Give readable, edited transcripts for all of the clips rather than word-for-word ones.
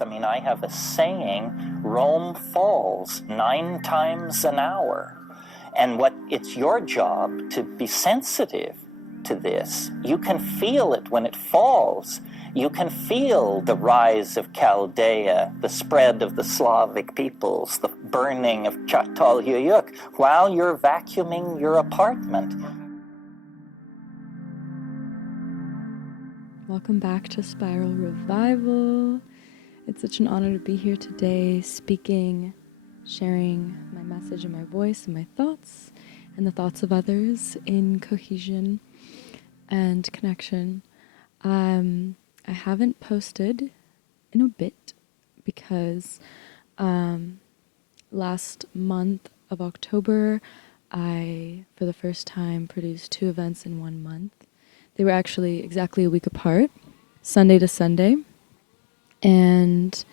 I mean, I have a saying, Rome falls 9 times an hour. And it's your job to be sensitive to this. You can feel it when it falls. You can feel the rise of Chaldea, the spread of the Slavic peoples, the burning of Çatalhöyük while you're vacuuming your apartment. Welcome back to Spiral Revival. It's such an honor to be here today, speaking, sharing my message and my voice and my thoughts and the thoughts of others in cohesion and connection. I haven't posted in a bit because last month of October, I, for the first time, produced 2 events in 1 month. They were actually exactly a week apart, Sunday to Sunday, and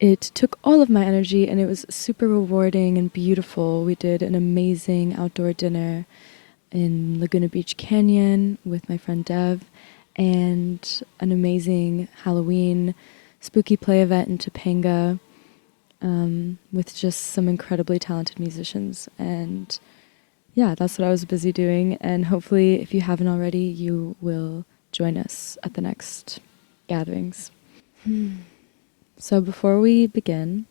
it took all of my energy, and it was super rewarding and beautiful. We did an amazing outdoor dinner in Laguna Beach Canyon with my friend Dev, and an amazing Halloween spooky play event in Topanga with just some incredibly talented musicians. And yeah, that's what I was busy doing, and hopefully, if you haven't already, you will join us at the next gatherings. So before we begin,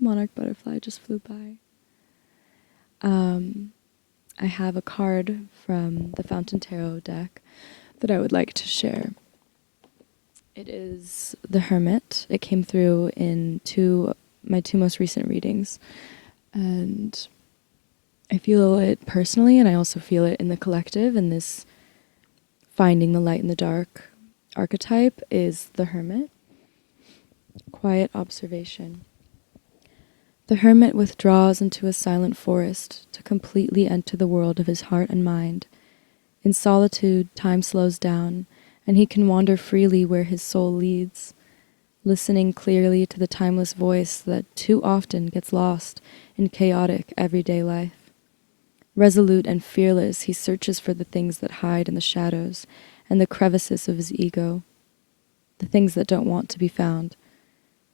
monarch butterfly just flew by. I have a card from the Fountain Tarot deck that I would like to share. It is the Hermit. It came through in my two most recent readings, and I feel it personally, and I also feel it in the collective, and this finding the light in the dark archetype is the Hermit. Quiet observation. The hermit withdraws into a silent forest to completely enter the world of his heart and mind. In solitude, time slows down, and he can wander freely where his soul leads, listening clearly to the timeless voice that too often gets lost in chaotic everyday life. Resolute and fearless, he searches for the things that hide in the shadows and the crevices of his ego, the things that don't want to be found.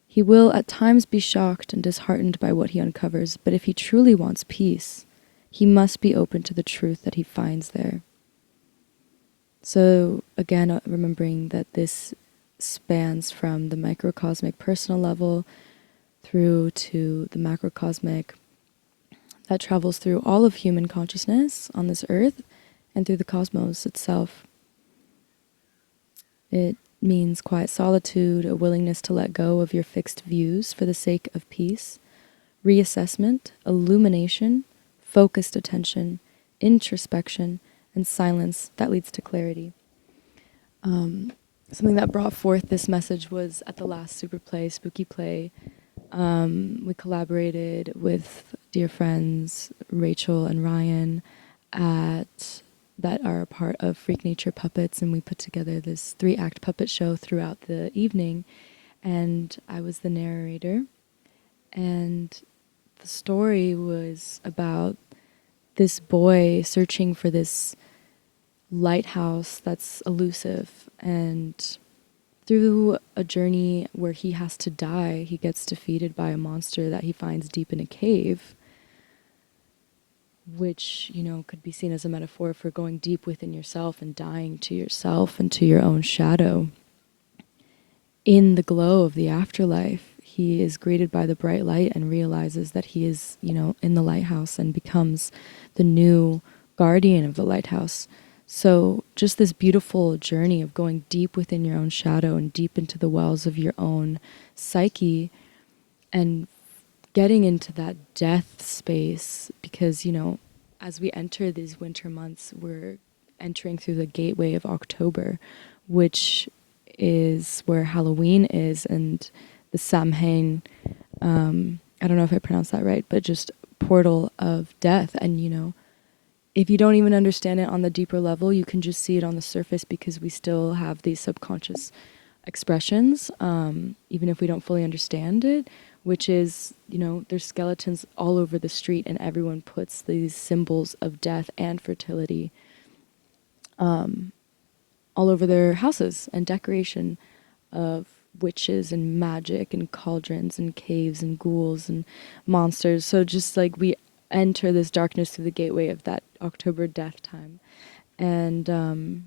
He will at times be shocked and disheartened by what he uncovers, but if he truly wants peace, he must be open to the truth that he finds there. So again, remembering that this spans from the microcosmic personal level through to the macrocosmic that travels through all of human consciousness on this earth and through the cosmos itself. It means quiet solitude, a willingness to let go of your fixed views for the sake of peace, reassessment, illumination, focused attention, introspection, and silence that leads to clarity. Something that brought forth this message was at the last super play, spooky play. We collaborated with dear friends Rachel and Ryan that are a part of Freak Nature Puppets, and we put together this 3-act puppet show throughout the evening, and I was the narrator, and the story was about this boy searching for this lighthouse that's elusive, and through a journey where he has to die, he gets defeated by a monster that he finds deep in a cave, which, could be seen as a metaphor for going deep within yourself and dying to yourself and to your own shadow. In the glow of the afterlife, he is greeted by the bright light and realizes that he is, in the lighthouse, and becomes the new guardian of the lighthouse. So just this beautiful journey of going deep within your own shadow and deep into the wells of your own psyche, and getting into that death space, because, as we enter these winter months, we're entering through the gateway of October, which is where Halloween is, and the Samhain, I don't know if I pronounced that right, but just portal of death. And, if you don't even understand it on the deeper level, you can just see it on the surface, because we still have these subconscious expressions, even if we don't fully understand it, which is, there's skeletons all over the street, and everyone puts these symbols of death and fertility all over their houses, and decoration of witches and magic and cauldrons and caves and ghouls and monsters. So just like we enter this darkness through the gateway of that October death time. And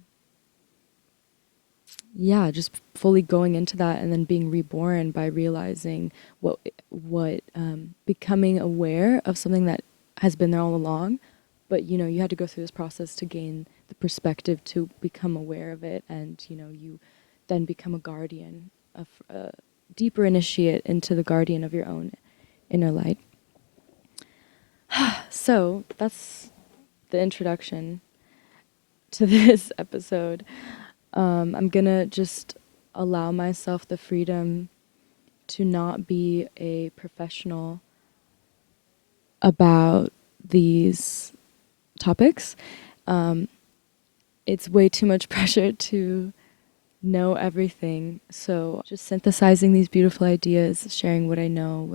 yeah, just fully going into that and then being reborn by realizing what becoming aware of something that has been there all along, but you know, you had to go through this process to gain the perspective to become aware of it, and you know, you then become a guardian, a deeper initiate into the guardian of your own inner light. So that's the introduction to this episode. I'm gonna just allow myself the freedom to not be a professional about these topics. It's way too much pressure to know everything. So just synthesizing these beautiful ideas, sharing what I know,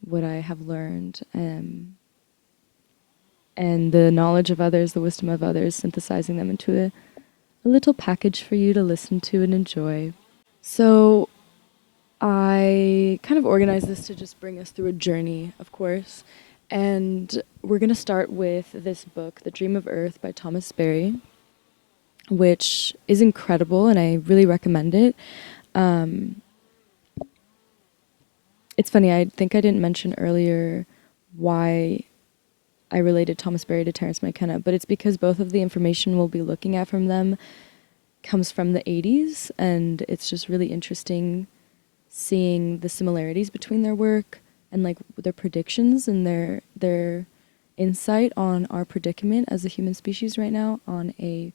what I have learned, and the knowledge of others, the wisdom of others, synthesizing them into a little package for you to listen to and enjoy. So I kind of organized this to just bring us through a journey, of course. And we're going to start with this book, The Dream of Earth by Thomas Berry, which is incredible and I really recommend it. It's funny, I think I didn't mention earlier why I related Thomas Berry to Terence Mckenna, but it's because both of the information we'll be looking at from them comes from the 80s, and it's just really interesting seeing the similarities between their work and like their predictions and their insight on our predicament as a human species right now on a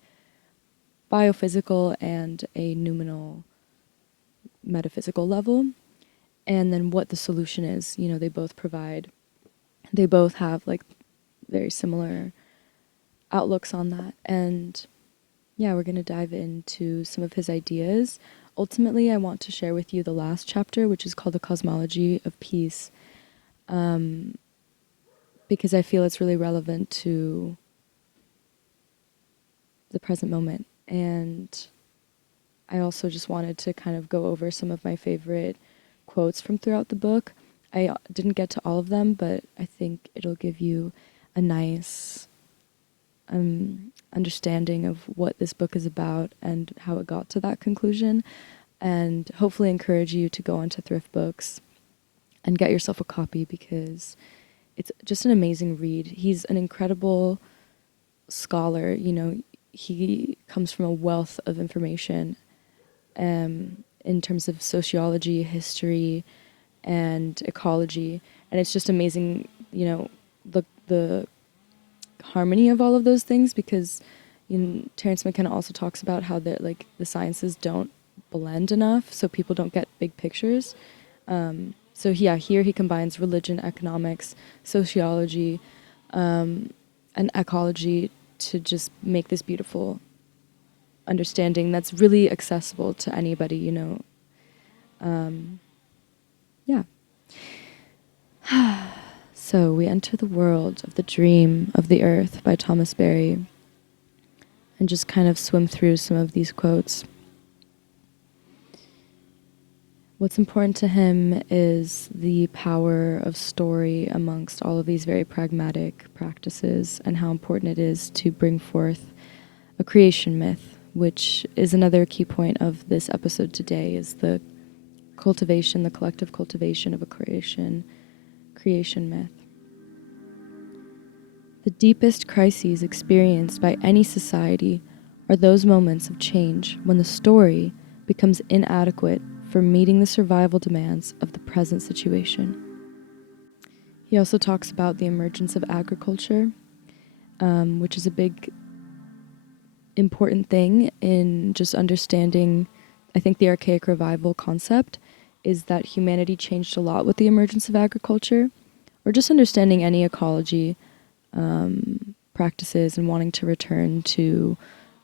biophysical and a noumenal metaphysical level, and then what the solution is. You know, they both have like very similar outlooks on that. And yeah, we're going to dive into some of his ideas. Ultimately, I want to share with you the last chapter, which is called The Cosmology of Peace, because I feel it's really relevant to the present moment. And I also just wanted to kind of go over some of my favorite quotes from throughout the book. I didn't get to all of them, but I think it'll give you a nice understanding of what this book is about and how it got to that conclusion, and hopefully encourage you to go onto thrift books and get yourself a copy, because it's just an amazing read. He's an incredible scholar. You know, he comes from a wealth of information in terms of sociology, history, and ecology, and it's just amazing, you know, the harmony of all of those things, because Terence McKenna also talks about how the sciences don't blend enough, so people don't get big pictures. So yeah, here he combines religion, economics, sociology, and ecology to just make this beautiful understanding that's really accessible to anybody, you know. Yeah. So we enter the world of The Dream of the Earth by Thomas Berry, and just kind of swim through some of these quotes. What's important to him is the power of story amongst all of these very pragmatic practices, and how important it is to bring forth a creation myth, which is another key point of this episode today, is the collective cultivation of a creation myth. The deepest crises experienced by any society are those moments of change when the story becomes inadequate for meeting the survival demands of the present situation. He also talks about the emergence of agriculture, which is a big, important thing in just understanding. I think the Archaic Revival concept is that humanity changed a lot with the emergence of agriculture, or just understanding any ecology practices and wanting to return to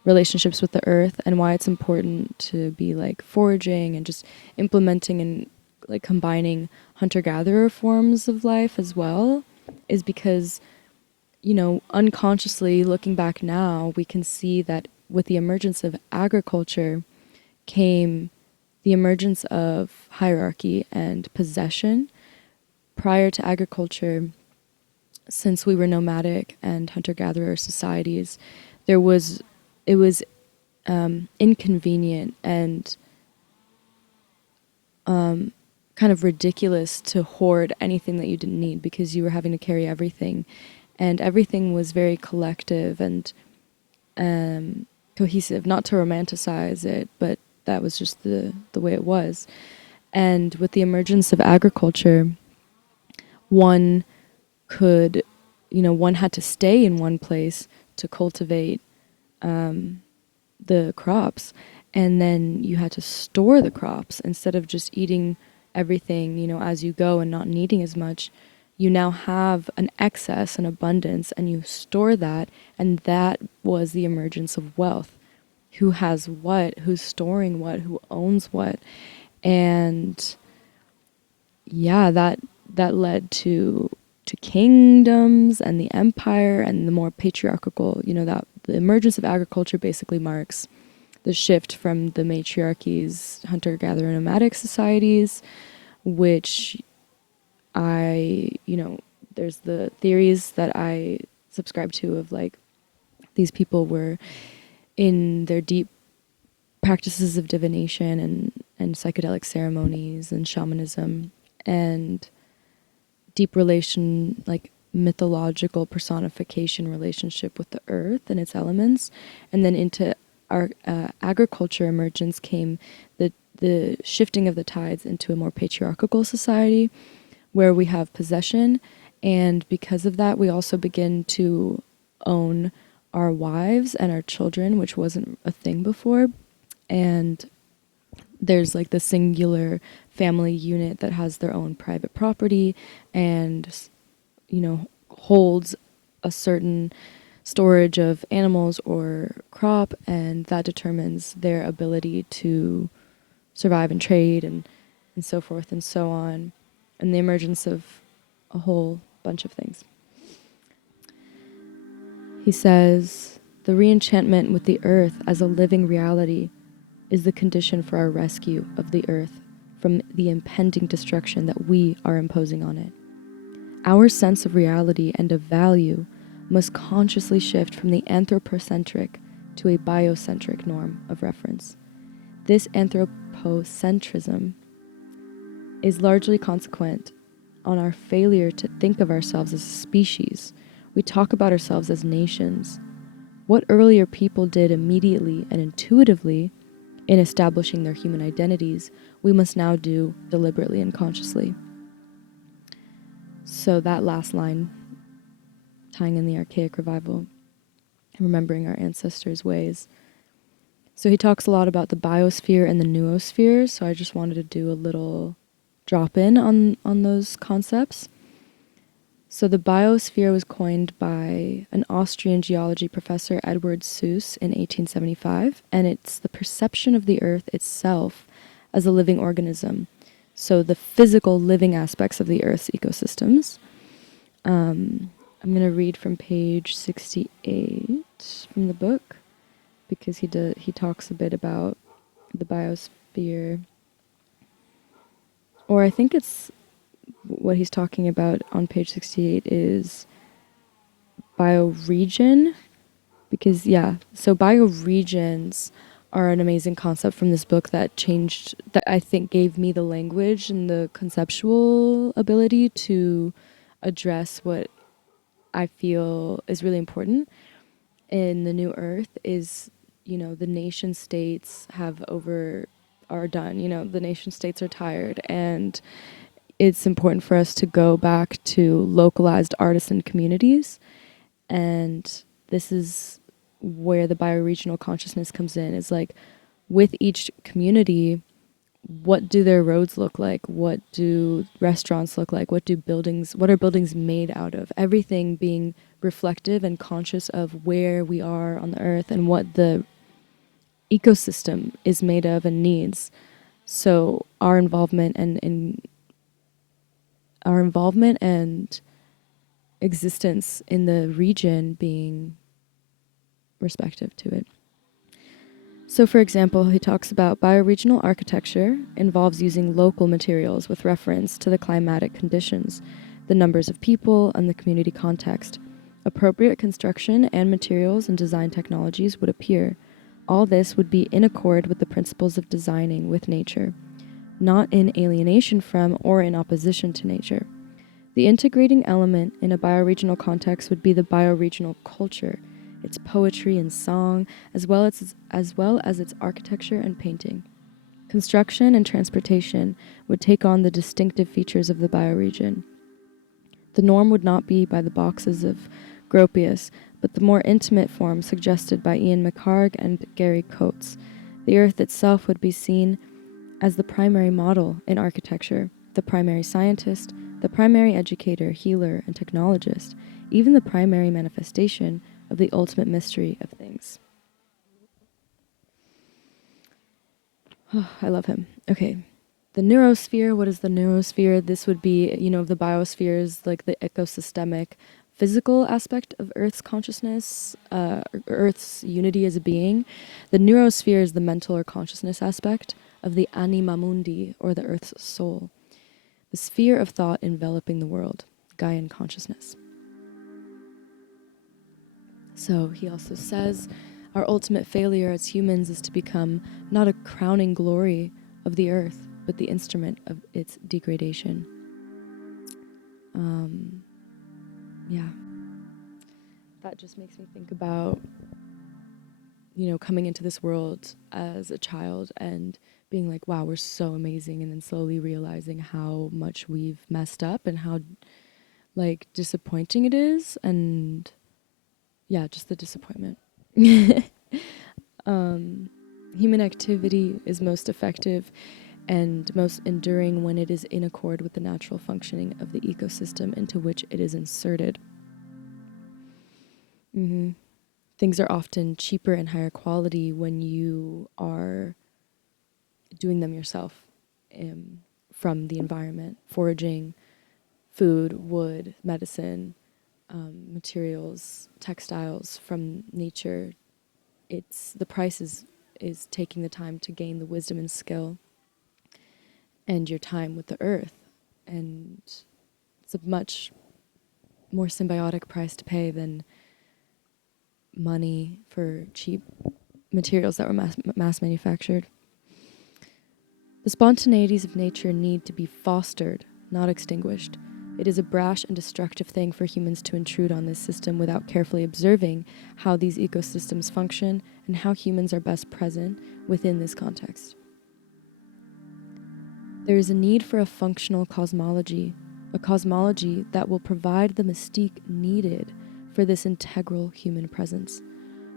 relationships with the earth, and why it's important to be like foraging and just implementing and like combining hunter-gatherer forms of life as well, is because, you know, unconsciously looking back now, we can see that with the emergence of agriculture came the emergence of hierarchy and possession. Prior to agriculture, since we were nomadic and hunter-gatherer societies, it was inconvenient and kind of ridiculous to hoard anything that you didn't need, because you were having to carry everything, and everything was very collective and cohesive. Not to romanticize it, but that was just the way it was. And with the emergence of agriculture, one could, one had to stay in one place to cultivate the crops, and then you had to store the crops instead of just eating everything, as you go and not needing as much. You now have an excess, an abundance, and you store that, and that was the emergence of wealth. Who has what, who's storing what, who owns what. And yeah, that led to kingdoms and the empire and the more patriarchal, that the emergence of agriculture basically marks the shift from the matriarchies, hunter-gatherer nomadic societies, which there's the theories that I subscribe to of like these people were in their deep practices of divination and psychedelic ceremonies and shamanism and deep relation, like mythological personification relationship with the earth and its elements. And then into our agriculture emergence came the shifting of the tides into a more patriarchal society where we have possession, and because of that we also begin to own our wives and our children, which wasn't a thing before. And there's like the singular family unit that has their own private property and holds a certain storage of animals or crop, and that determines their ability to survive and trade and so forth and so on, and the emergence of a whole bunch of things. He says, the re-enchantment with the earth as a living reality is the condition for our rescue of the earth from the impending destruction that we are imposing on it. Our sense of reality and of value must consciously shift from the anthropocentric to a biocentric norm of reference. This anthropocentrism is largely consequent on our failure to think of ourselves as a species. We talk about ourselves as nations. What earlier people did immediately and intuitively in establishing their human identities, we must now do deliberately and consciously. So that last line, tying in the Archaic Revival, remembering our ancestors' ways. So he talks a lot about the biosphere and the noosphere, so I just wanted to do a little drop in on those concepts. So the biosphere was coined by an Austrian geology professor, Edward Suess, in 1875, and it's the perception of the earth itself as a living organism. So the physical living aspects of the earth's ecosystems. I'm going to read from page 68 from the book, because he talks a bit about the biosphere. Or I think it's what he's talking about on page 68 is bioregion, because so bioregions are an amazing concept from this book that I think gave me the language and the conceptual ability to address what I feel is really important in the new earth is, the nation states are done, the nation states are tired, and it's important for us to go back to localized artisan communities. And this is where the bioregional consciousness comes in. Is like, with each community, what do their roads look like? What do restaurants look like? What are buildings made out of? Everything being reflective and conscious of where we are on the earth and what the ecosystem is made of and needs. So our involvement and existence in the region being respective to it. So, for example, he talks about bioregional architecture involves using local materials with reference to the climatic conditions, the numbers of people, and the community context. Appropriate construction and materials and design technologies would appear. All this would be in accord with the principles of designing with nature, not in alienation from or in opposition to nature. The integrating element in a bioregional context would be the bioregional culture, its poetry and song, as well as its architecture and painting. Construction and transportation would take on the distinctive features of the bioregion. The norm would not be by the boxes of Gropius, but the more intimate form suggested by Ian McHarg and Gary Coates. The earth itself would be seen as the primary model in architecture, the primary scientist, the primary educator, healer, and technologist, even the primary manifestation of the ultimate mystery of things. Oh, I love him. Okay. The neurosphere, what is the neurosphere? This would be, the biospheres, like the ecosystemic physical aspect of Earth's consciousness, Earth's unity as a being. The neurosphere is the mental or consciousness aspect of the anima mundi, or the Earth's soul. The sphere of thought enveloping the world, Gaian consciousness. So he also says, our ultimate failure as humans is to become not a crowning glory of the earth, but the instrument of its degradation. Yeah. That just makes me think about, coming into this world as a child and being like, wow, we're so amazing, and then slowly realizing how much we've messed up and how, disappointing it is, and yeah, just the disappointment. Human activity is most effective and most enduring when it is in accord with the natural functioning of the ecosystem into which it is inserted. Things are often cheaper and higher quality when you are doing them yourself, from the environment, foraging, food, wood, medicine, materials, textiles from nature. The price is taking the time to gain the wisdom and skill and your time with the earth. And it's a much more symbiotic price to pay than money for cheap materials that were mass manufactured. The spontaneities of nature need to be fostered, not extinguished. It is a brash and destructive thing for humans to intrude on this system without carefully observing how these ecosystems function and how humans are best present within this context. There is a need for a functional cosmology, a cosmology that will provide the mystique needed for this integral human presence.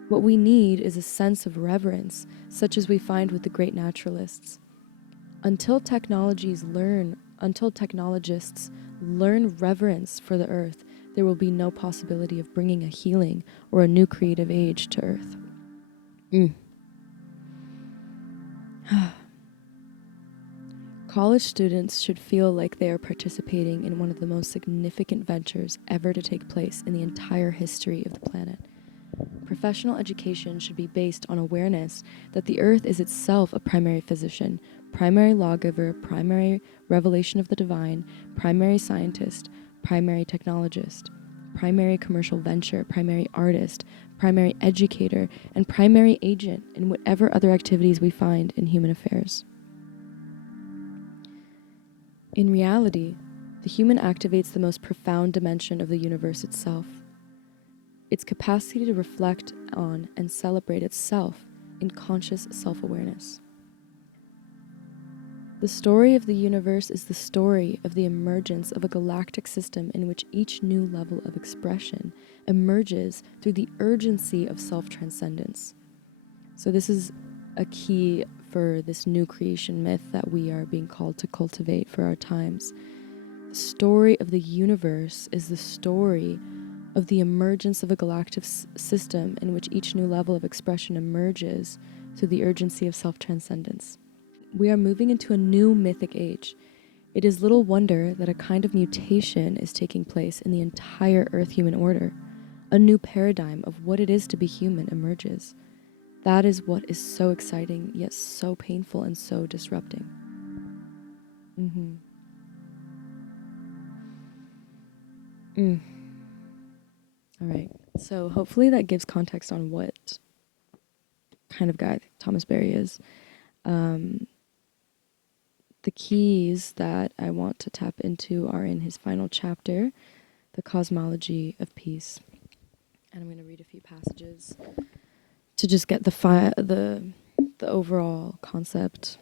What we need is a sense of reverence, such as we find with the great naturalists. Until technologists learn reverence for the earth, there will be no possibility of bringing a healing or a new creative age to earth. College students should feel like they are participating in one of the most significant ventures ever to take place in the entire history of the planet. Professional education should be based on awareness that the earth is itself a primary physician, primary lawgiver, primary revelation of the divine, primary scientist, primary technologist, primary commercial venture, primary artist, primary educator, and primary agent in whatever other activities we find in human affairs. In reality, the human activates the most profound dimension of the universe itself. Its capacity to reflect on and celebrate itself in conscious self-awareness. The story of the universe is the story of the emergence of a galactic system in which each new level of expression emerges through the urgency of self-transcendence. So this is a key for this new creation myth that we are being called to cultivate for our times. The story of the universe is the story of the emergence of a galactic system in which each new level of expression emerges through the urgency of self-transcendence. We are moving into a new mythic age. It is little wonder that a kind of mutation is taking place in the entire Earth human order. A new paradigm of what it is to be human emerges. That is what is so exciting, yet so painful and so disrupting. All right. So hopefully that gives context on what kind of guy Thomas Berry is. The keys that I want to tap into are in his final chapter, The Cosmology of Peace. And I'm going to read a few passages to just get the overall concept.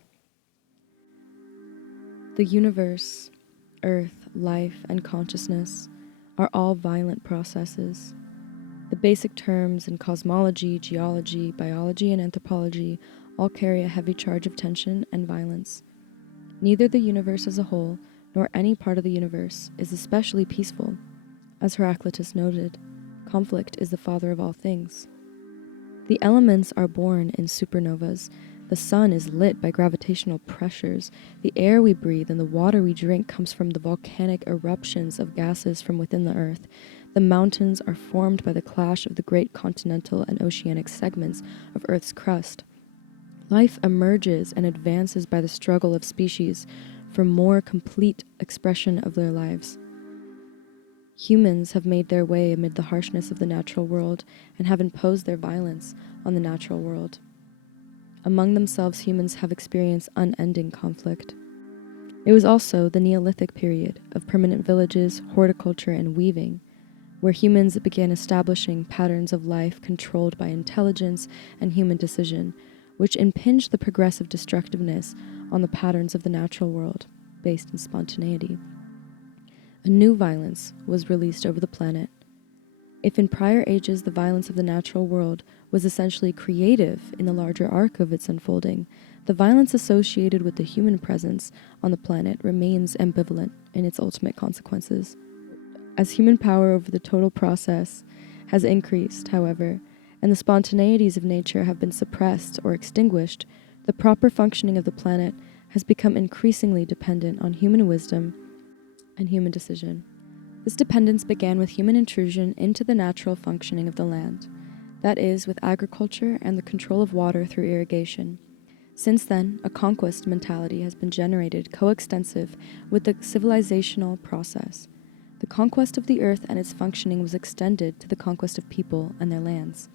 The universe, earth, life, and consciousness are all violent processes. The basic terms in cosmology, geology, biology, and anthropology all carry a heavy charge of tension and violence. Neither the universe as a whole, nor any part of the universe, is especially peaceful. As Heraclitus noted, conflict is the father of all things. The elements are born in supernovas. The sun is lit by gravitational pressures. The air we breathe and the water we drink comes from the volcanic eruptions of gases from within the earth. The mountains are formed by the clash of the great continental and oceanic segments of Earth's crust. Life emerges and advances by the struggle of species for more complete expression of their lives. Humans have made their way amid the harshness of the natural world and have imposed their violence on the natural world. Among themselves, humans have experienced unending conflict. It was also the Neolithic period of permanent villages, horticulture, and weaving, where humans began establishing patterns of life controlled by intelligence and human decision, which impinged the progressive destructiveness on the patterns of the natural world, based in spontaneity. A new violence was released over the planet. If in prior ages the violence of the natural world was essentially creative in the larger arc of its unfolding, the violence associated with the human presence on the planet remains ambivalent in its ultimate consequences. As human power over the total process has increased, however, and the spontaneities of nature have been suppressed or extinguished, the proper functioning of the planet has become increasingly dependent on human wisdom and human decision. This dependence began with human intrusion into the natural functioning of the land, that is, with agriculture and the control of water through irrigation. Since then, a conquest mentality has been generated coextensive with the civilizational process. The conquest of the earth and its functioning was extended to the conquest of people and their lands.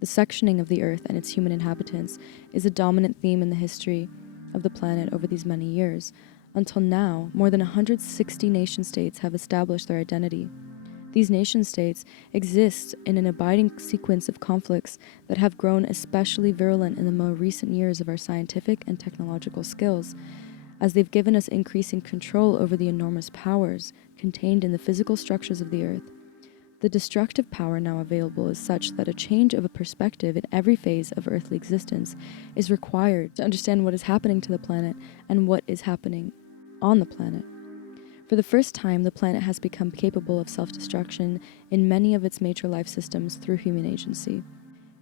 The sectioning of the earth and its human inhabitants is a dominant theme in the history of the planet over these many years. Until now, more than 160 nation-states have established their identity. These nation-states exist in an abiding sequence of conflicts that have grown especially virulent in the more recent years of our scientific and technological skills, as they've given us increasing control over the enormous powers contained in the physical structures of the earth. The destructive power now available is such that a change of a perspective in every phase of earthly existence is required to understand what is happening to the planet and what is happening on the planet. For the first time, the planet has become capable of self-destruction in many of its major life systems through human agency.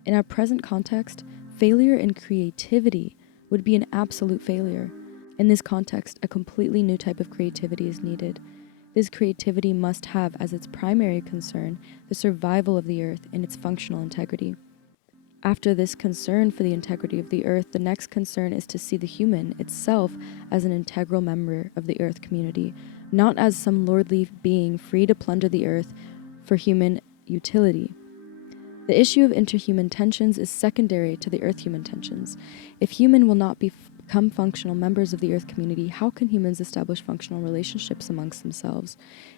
In our present context, failure in creativity would be an absolute failure. In this context, a completely new type of creativity is needed. This creativity must have as its primary concern the survival of the earth in its functional integrity. After this concern for the integrity of the earth, the next concern is to see the human itself as an integral member of the earth community, not as some lordly being free to plunder the earth for human utility. The issue of interhuman tensions is secondary to the earth-human tensions. If human will not become functional members of the earth community, how can humans establish functional relationships amongst themselves?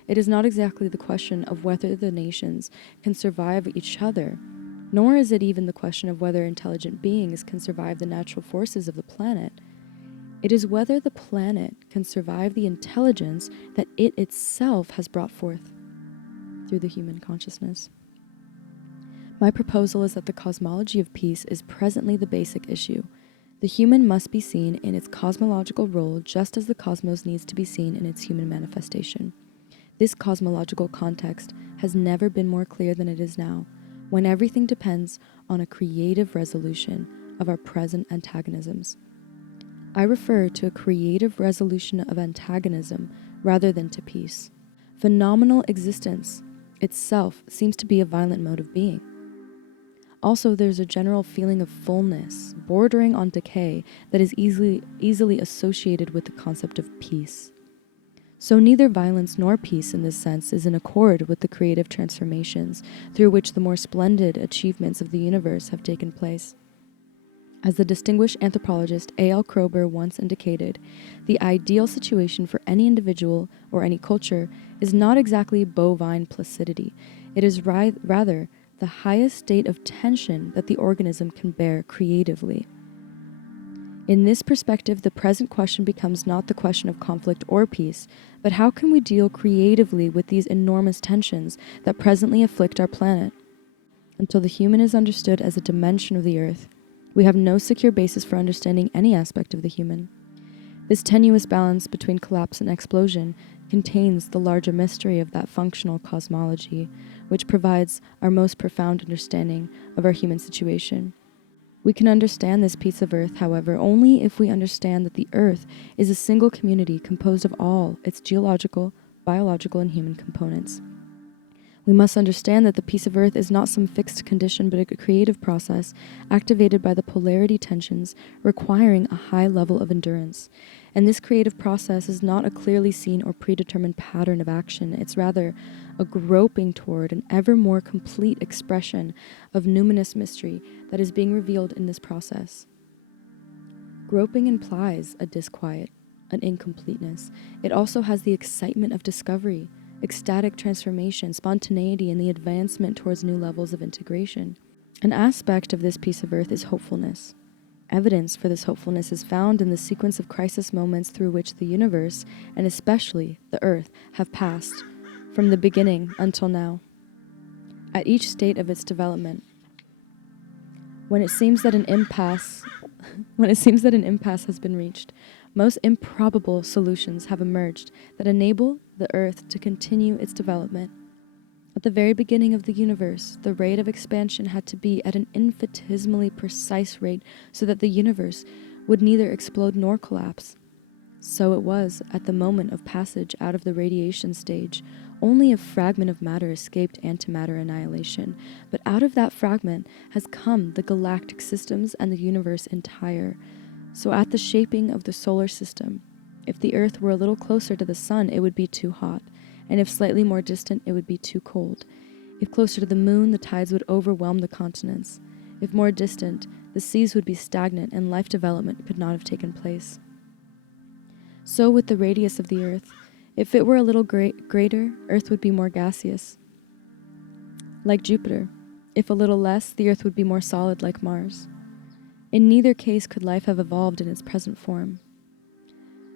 It is not exactly the question of whether the nations can survive each other, nor is it even the question of whether intelligent beings can survive the natural forces of the planet. It is whether the planet can survive the intelligence that it itself has brought forth through the human consciousness. My proposal is that the cosmology of peace is presently the basic issue. The human must be seen in its cosmological role just as the cosmos needs to be seen in its human manifestation. This cosmological context has never been more clear than it is now, when everything depends on a creative resolution of our present antagonisms. I refer to a creative resolution of antagonism rather than to peace. Phenomenal existence itself seems to be a violent mode of being. Also, there's a general feeling of fullness, bordering on decay, that is easily associated with the concept of peace. So neither violence nor peace in this sense is in accord with the creative transformations through which the more splendid achievements of the universe have taken place. As the distinguished anthropologist A.L. Kroeber once indicated, the ideal situation for any individual or any culture is not exactly bovine placidity. It is rather the highest state of tension that the organism can bear creatively. In this perspective, the present question becomes not the question of conflict or peace, but how can we deal creatively with these enormous tensions that presently afflict our planet? Until the human is understood as a dimension of the earth, we have no secure basis for understanding any aspect of the human. This tenuous balance between collapse and explosion contains the larger mystery of that functional cosmology, which provides our most profound understanding of our human situation. We can understand this piece of earth, however, only if we understand that the earth is a single community composed of all its geological, biological, and human components. We must understand that the piece of earth is not some fixed condition, but a creative process activated by the polarity tensions requiring a high level of endurance. And this creative process is not a clearly seen or predetermined pattern of action. It's rather a groping toward an ever more complete expression of numinous mystery that is being revealed in this process. Groping implies a disquiet, an incompleteness. It also has the excitement of discovery, ecstatic transformation, spontaneity, and the advancement towards new levels of integration. An aspect of this piece of earth is hopefulness. Evidence for this hopefulness is found in the sequence of crisis moments through which the universe, and especially the earth, have passed, from the beginning until now. At each state of its development, when it seems that an impasse has been reached, most improbable solutions have emerged that enable the earth to continue its development. At the very beginning of the universe, the rate of expansion had to be at an infinitesimally precise rate so that the universe would neither explode nor collapse. So it was at the moment of passage out of the radiation stage. Only a fragment of matter escaped antimatter annihilation, but out of that fragment has come the galactic systems and the universe entire. So at the shaping of the solar system, if the Earth were a little closer to the sun, it would be too hot, and if slightly more distant, it would be too cold. If closer to the moon, the tides would overwhelm the continents. If more distant, the seas would be stagnant and life development could not have taken place. So with the radius of the Earth, if it were a little greater, Earth would be more gaseous, like Jupiter. If a little less, the Earth would be more solid, like Mars. In neither case could life have evolved in its present form.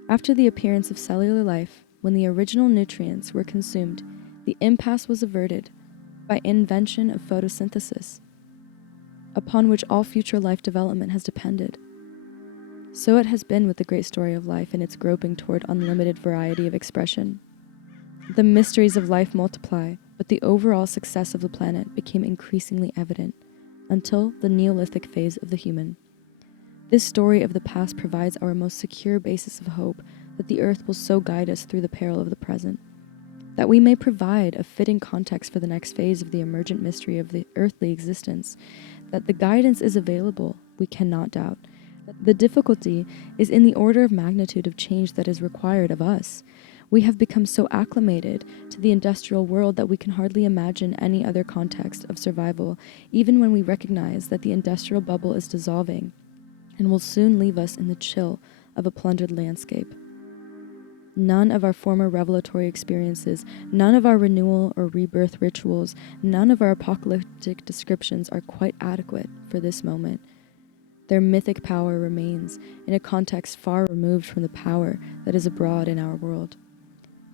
After the appearance of cellular life, when the original nutrients were consumed, the impasse was averted by invention of photosynthesis, upon which all future life development has depended. So it has been with the great story of life in its groping toward unlimited variety of expression. The mysteries of life multiply, but the overall success of the planet became increasingly evident until the Neolithic phase of the human. This story of the past provides our most secure basis of hope that the earth will so guide us through the peril of the present, that we may provide a fitting context for the next phase of the emergent mystery of the earthly existence, that the guidance is available, we cannot doubt. The difficulty is in the order of magnitude of change that is required of us. We have become so acclimated to the industrial world that we can hardly imagine any other context of survival, even when we recognize that the industrial bubble is dissolving and will soon leave us in the chill of a plundered landscape. None of our former revelatory experiences, none of our renewal or rebirth rituals, none of our apocalyptic descriptions are quite adequate for this moment. Their mythic power remains in a context far removed from the power that is abroad in our world.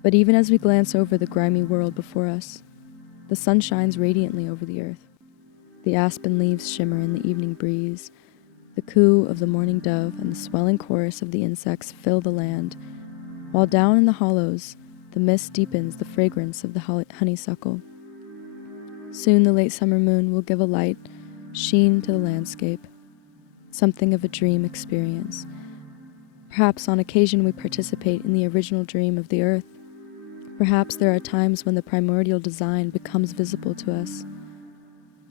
But even as we glance over the grimy world before us, the sun shines radiantly over the earth. The aspen leaves shimmer in the evening breeze. The coo of the morning dove and the swelling chorus of the insects fill the land, while down in the hollows, the mist deepens the fragrance of the honeysuckle. Soon the late summer moon will give a light sheen to the landscape, something of a dream experience. Perhaps on occasion we participate in the original dream of the earth. Perhaps there are times when the primordial design becomes visible to us.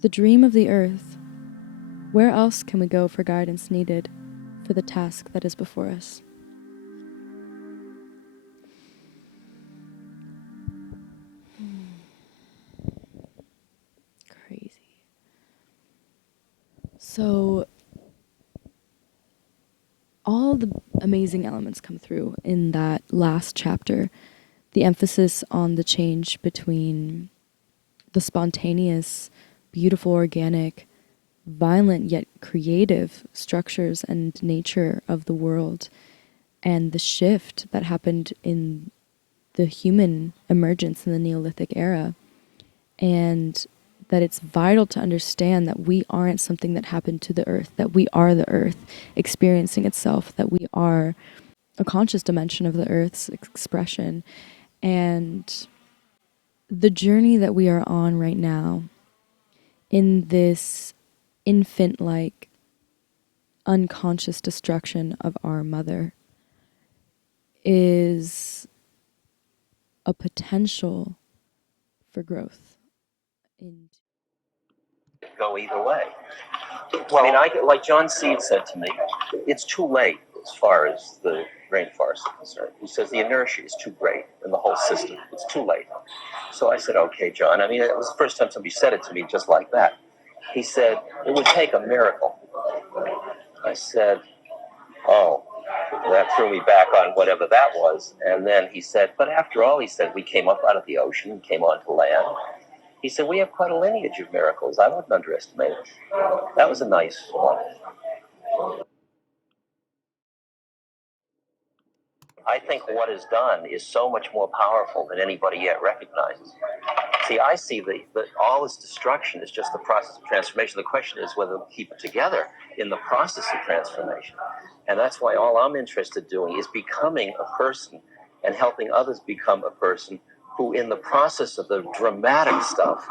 The dream of the earth, Where else can we go for guidance needed for the task that is before us? Crazy. So all the amazing elements come through in that last chapter. The emphasis on the change between the spontaneous, beautiful, organic, violent yet creative structures and nature of the world, and the shift that happened in the human emergence in the Neolithic era, and that it's vital to understand that we aren't something that happened to the earth, that we are the earth experiencing itself, that we are a conscious dimension of the earth's expression. And the journey that we are on right now in this infant-like unconscious destruction of our mother is a potential for growth. Go either way. Well, I mean, like John Seed said to me, it's too late as far as the rainforest is concerned. He says the inertia is too great in the whole system. It's too late. So I said, okay, John. I mean, it was the first time somebody said it to me just like that. He said, it would take a miracle. I said, oh, that threw me back on whatever that was. And then he said, but after all, he said, we came up out of the ocean, came onto land. He said, we have quite a lineage of miracles. I wouldn't underestimate it. That was a nice one. I think what is done is so much more powerful than anybody yet recognizes. See, I see that all this destruction is just the process of transformation. The question is whether we'll keep it together in the process of transformation. And that's why all I'm interested in doing is becoming a person and helping others become a person who, in the process of the dramatic stuff,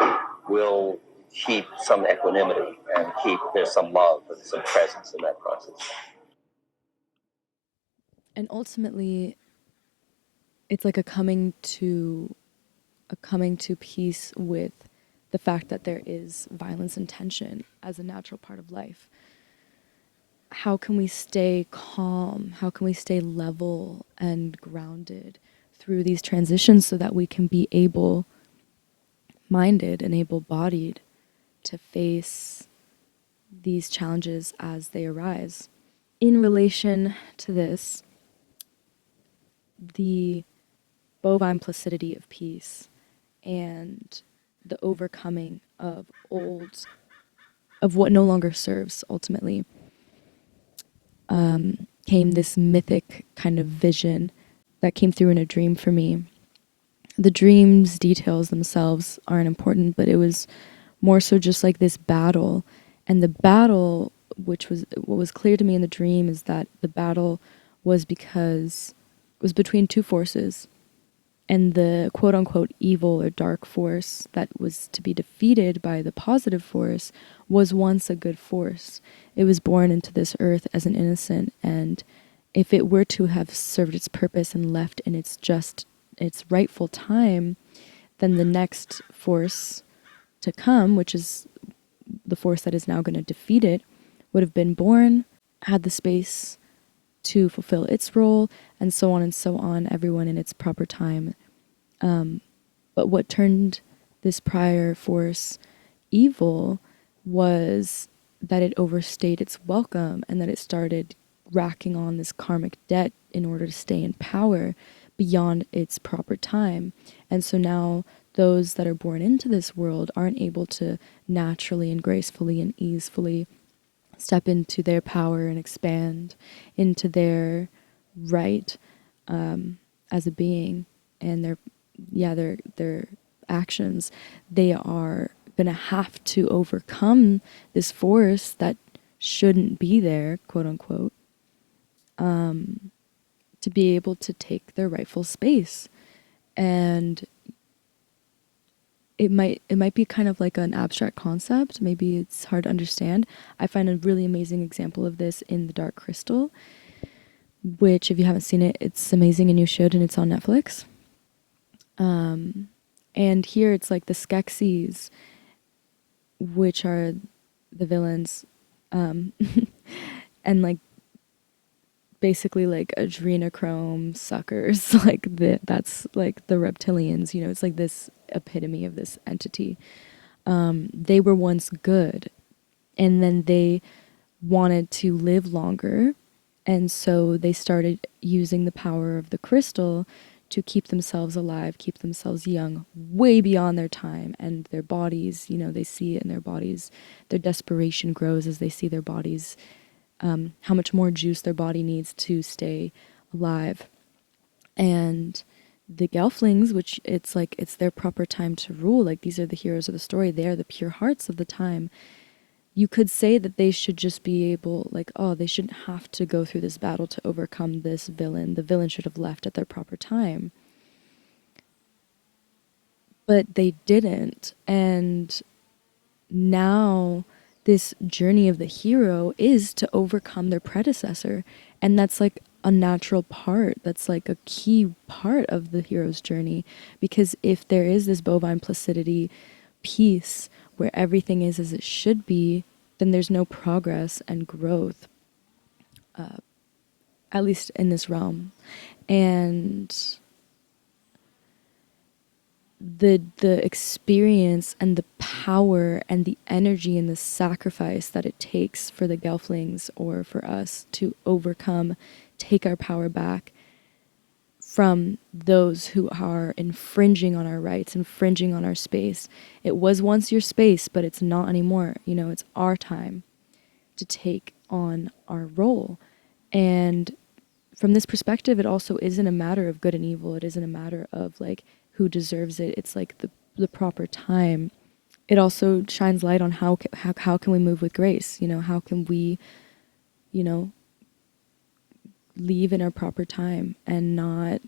will keep some equanimity and there's some love and some presence in that process. And ultimately, it's like a coming to peace with the fact that there is violence and tension as a natural part of life. How can we stay calm? How can we stay level and grounded through these transitions so that we can be able-minded and able-bodied to face these challenges as they arise? In relation to this, the bovine placidity of peace and the overcoming of what no longer serves, ultimately, came this mythic kind of vision that came through in a dream for me. The dream's details themselves aren't important, but it was more so just like this battle. And the battle, what was clear to me in the dream, is that the battle was between two forces. And the quote unquote evil or dark force that was to be defeated by the positive force was once a good force. It was born into this earth as an innocent, and if it were to have served its purpose and left in its rightful time, then the next force to come, which is the force that is now going to defeat it, would have been born, had the space to fulfill its role, and so on, everyone in its proper time. But what turned this prior force evil was that it overstayed its welcome and that it started racking on this karmic debt in order to stay in power beyond its proper time. And so now those that are born into this world aren't able to naturally and gracefully and easily step into their power and expand into their right as a being and their actions. They are gonna have to overcome this force that shouldn't be there, quote unquote, to be able to take their rightful space. And it might be kind of like an abstract concept. Maybe it's hard to understand. I find a really amazing example of this in The Dark Crystal, which, if you haven't seen it, it's amazing and you should, and it's on Netflix. And here it's like the Skeksis, which are the villains, um, and like basically like adrenochrome suckers, like that's like the reptilians, you know, it's like this epitome of this entity. They were once good, and then they wanted to live longer, and so they started using the power of the crystal to keep themselves alive, keep themselves young, way beyond their time. And their bodies, you know, they see it in their bodies. Their desperation grows as they see their bodies, how much more juice their body needs to stay alive. And the Gelflings, which it's like it's their proper time to rule, like these are the heroes of the story, they are the pure hearts of the time. You could say that they should just be able, like, oh, they shouldn't have to go through this battle to overcome this villain. The villain should have left at their proper time. But they didn't. And now this journey of the hero is to overcome their predecessor. And that's like a natural part. That's like a key part of the hero's journey. Because if there is this bovine placidity piece where everything is as it should be, then there's no progress and growth, at least in this realm. And the experience and the power and the energy and the sacrifice that it takes for the Gelflings or for us to overcome, take our power back from those who are infringing on our rights, infringing on our space. It was once your space, but it's not anymore. You know, it's our time to take on our role. And from this perspective, it also isn't a matter of good and evil. It isn't a matter of like who deserves it. It's like the proper time. It also shines light on how can we move with grace? You know, how can we, you know, leave in our proper time and not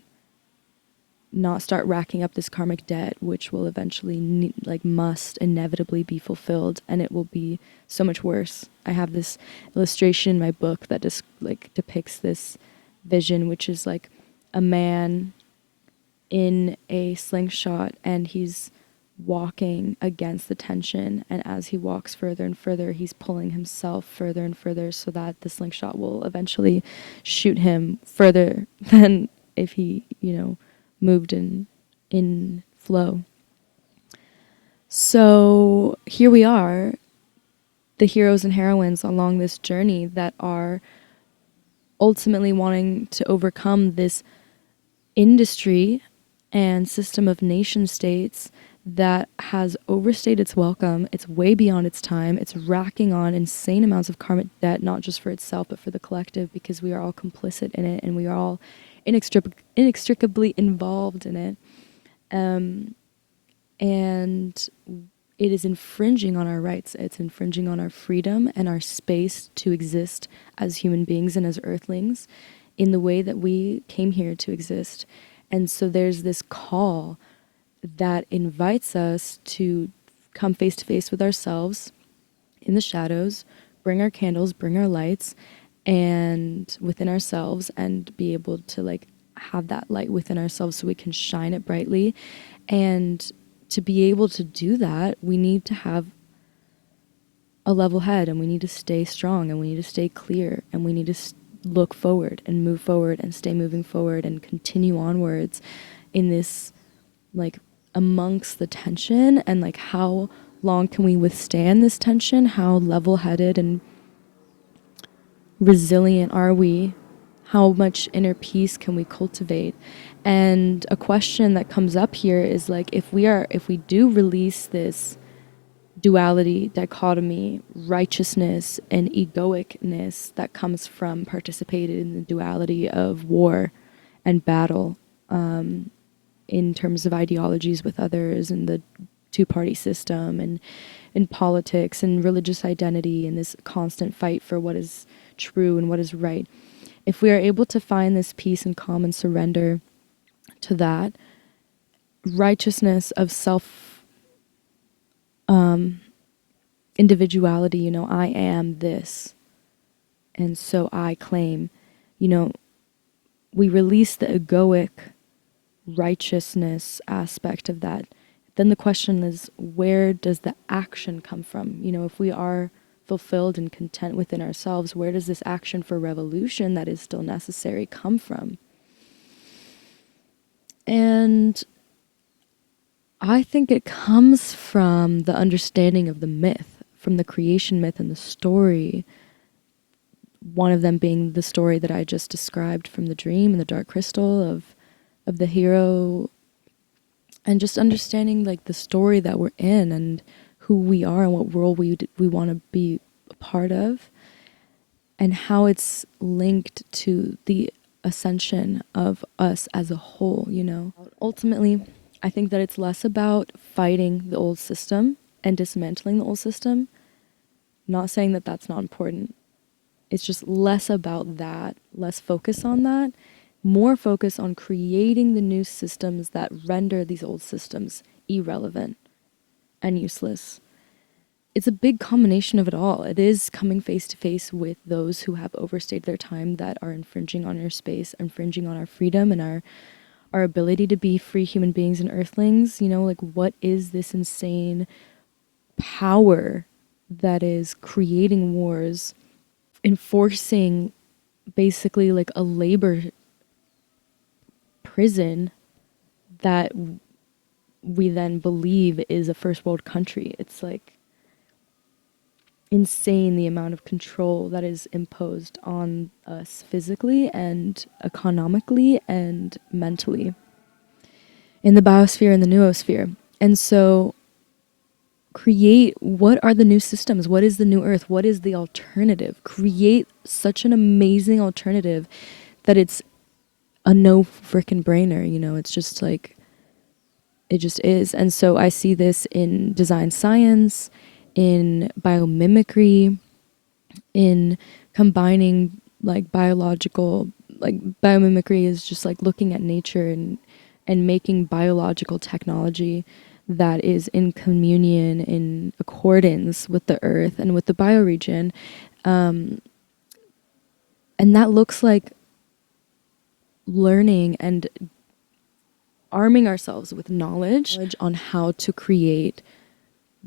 start racking up this karmic debt, which will eventually must inevitably be fulfilled, and it will be so much worse. I have this illustration in my book that just depicts this vision, which is like a man in a slingshot, and he's walking against the tension, and as he walks further and further, he's pulling himself further and further so that the slingshot will eventually shoot him further than if he, you know, moved in flow. So here we are, the heroes and heroines along this journey that are ultimately wanting to overcome this industry and system of nation states that has overstayed its welcome. It's way beyond its time. It's racking on insane amounts of karmic debt, not just for itself, but for the collective, because we are all complicit in it and we are all inextricably involved in it. And it is infringing on our rights. It's infringing on our freedom and our space to exist as human beings and as earthlings in the way that we came here to exist. And so there's this call that invites us to come face to face with ourselves in the shadows, bring our candles, bring our lights, and within ourselves, and be able to like have that light within ourselves so we can shine it brightly. And to be able to do that, we need to have a level head, and we need to stay strong, and we need to stay clear, and we need to look forward and move forward and stay moving forward and continue onwards in this, like, amongst the tension. And like, how long can we withstand this tension? How level-headed and resilient are we? How much inner peace can we cultivate? And a question that comes up here is like, if we do release this duality, dichotomy, righteousness, and egoicness that comes from participating in the duality of war and battle, in terms of ideologies with others, and the two-party system, and in politics and religious identity, and this constant fight for what is true and what is right. If we are able to find this peace and calm and surrender to that righteousness of self individuality, you know, I am this, and so I claim, you know, we release the egoic righteousness aspect of that. Then the question is, where does the action come from? You know, if we are fulfilled and content within ourselves, where does this action for revolution that is still necessary come from? And I think it comes from the understanding of the myth, from the creation myth and the story. One of them being the story that I just described from the dream and the dark crystal of the hero, and just understanding like the story that we're in and who we are and what world we want to be a part of, and how it's linked to the ascension of us as a whole, you know. Ultimately, I think that it's less about fighting the old system and dismantling the old system. Not saying that that's not important. It's just less about that, less focus on that, more focus on creating the new systems that render these old systems irrelevant and useless. It's a big combination of it all. It is coming face to face with those who have overstayed their time, that are infringing on our space, infringing on our freedom and our ability to be free human beings and earthlings. You know, like, what is this insane power that is creating wars, enforcing basically like a labor prison that we then believe is a first world country? It's like insane the amount of control that is imposed on us physically and economically and mentally in the biosphere and the noosphere. And so create, what are the new systems? What is the new earth? What is the alternative? Create such an amazing alternative that it's a no frickin' brainer, you know. It's just like, it just is. And so I see this in design science, in biomimicry, in combining like biological, like biomimicry is just like looking at nature and making biological technology that is in communion, in accordance with the earth and with the bioregion. And that looks like learning and arming ourselves with knowledge on how to create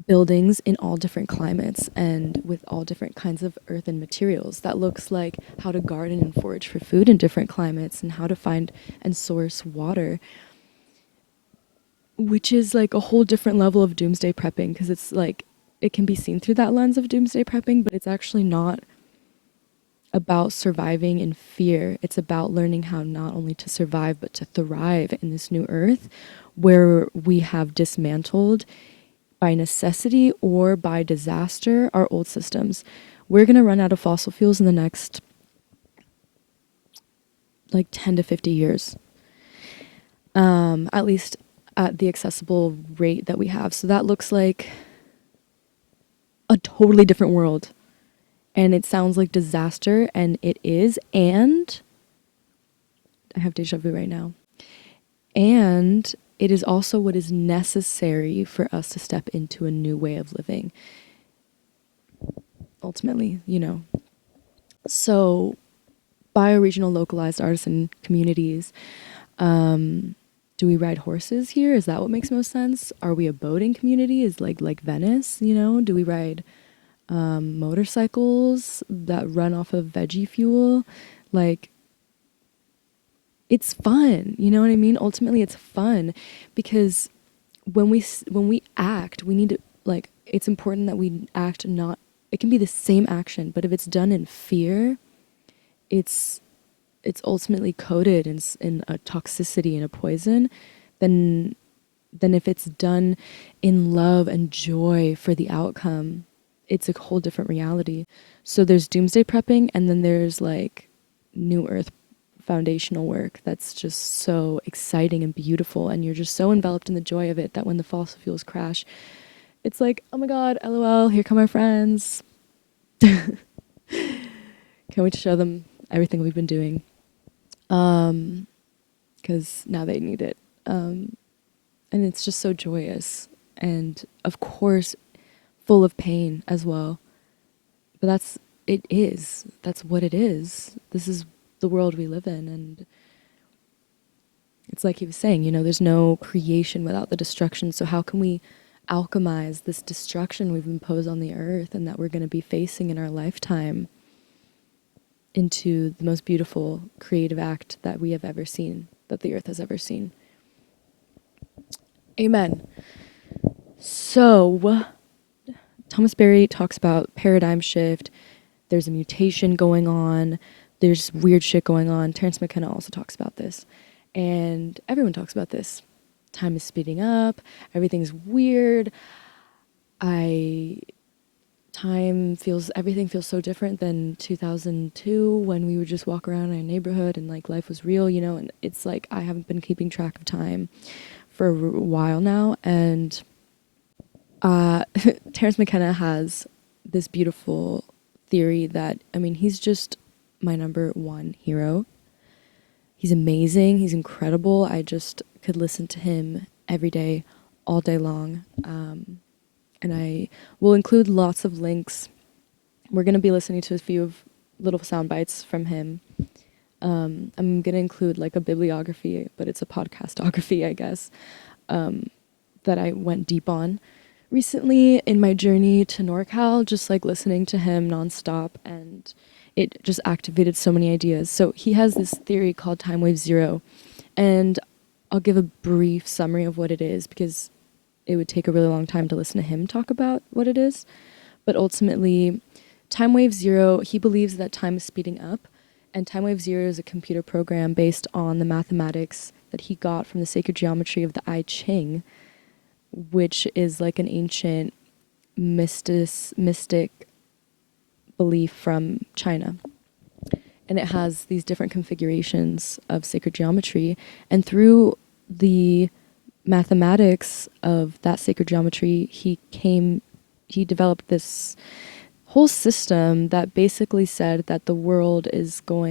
buildings in all different climates and with all different kinds of earth and materials. That looks like how to garden and forage for food in different climates, and how to find and source water, which is like a whole different level of doomsday prepping, because it's like, it can be seen through that lens of doomsday prepping, but it's actually not about surviving in fear. It's about learning how not only to survive, but to thrive in this new earth where we have dismantled by necessity or by disaster our old systems. We're going to run out of fossil fuels in the next like 10 to 50 years, at least at the accessible rate that we have. So that looks like a totally different world. And it sounds like disaster, and it is. And I have deja vu right now. And it is also what is necessary for us to step into a new way of living, ultimately, you know. So bioregional localized artisan communities. Do we ride horses here? Is that what makes most sense? Are we a boating community? Is like Venice, you know? Do we ride motorcycles that run off of veggie fuel? Like, it's fun, you know what I mean? Ultimately, it's fun, because when we act, we need to, like, it's important that we act not, it can be the same action, but if it's done in fear, it's ultimately coded in a toxicity and a poison, than if it's done in love and joy for the outcome. It's a whole different reality. So there's doomsday prepping, and then there's like new earth foundational work that's just so exciting and beautiful, and you're just so enveloped in the joy of it that when the fossil fuels crash, it's like, oh my god, LOL, here come our friends. Can't wait to show them everything we've been doing, because now they need it. And it's just so joyous, and of course full of pain as well, but that's what it is. This is the world we live in, and it's like he was saying, you know, there's no creation without the destruction. So how can we alchemize this destruction we've imposed on the earth and that we're going to be facing in our lifetime into the most beautiful creative act that we have ever seen, that the earth has ever seen. Amen. So, Thomas Berry talks about paradigm shift. There's a mutation going on. There's weird shit going on. Terence McKenna also talks about this. And everyone talks about this. Time is speeding up. Everything's weird. Everything feels so different than 2002 when we would just walk around in our neighborhood and like life was real, you know, and it's like I haven't been keeping track of time for a while now. And Terence McKenna has this beautiful theory that, I mean, he's just my number one hero. He's amazing. He's incredible. I just could listen to him every day, all day long. And I will include lots of links. We're going to be listening to a few of little sound bites from him. I'm going to include like a bibliography, but it's a podcastography, I guess, that I went deep on recently in my journey to NorCal, just like listening to him nonstop, and it just activated so many ideas. So he has this theory called time wave zero, and I'll give a brief summary of what it is because it would take a really long time to listen to him talk about what it is. But ultimately, time wave zero, he believes that time is speeding up, and time wave zero is a computer program based on the mathematics that he got from the sacred geometry of the I Ching, which is like an ancient mystic belief from China. And it has these different configurations of sacred geometry. And through the mathematics of that sacred geometry, he developed this whole system that basically said that the world is how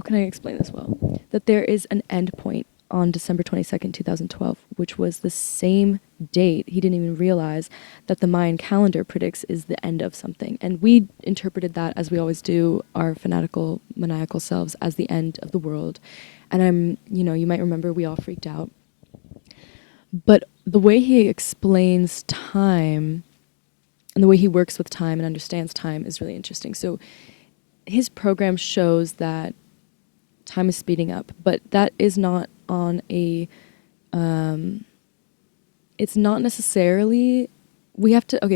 can I explain this well? That there is an end point on December 22nd, 2012, which was the same date. He didn't even realize that the Mayan calendar predicts is the end of something. And we interpreted that, as we always do, our fanatical, maniacal selves, as the end of the world. And you might remember we all freaked out. But the way he explains time and the way he works with time and understands time is really interesting. So his program shows that time is speeding up, but that is not on a, it's not necessarily,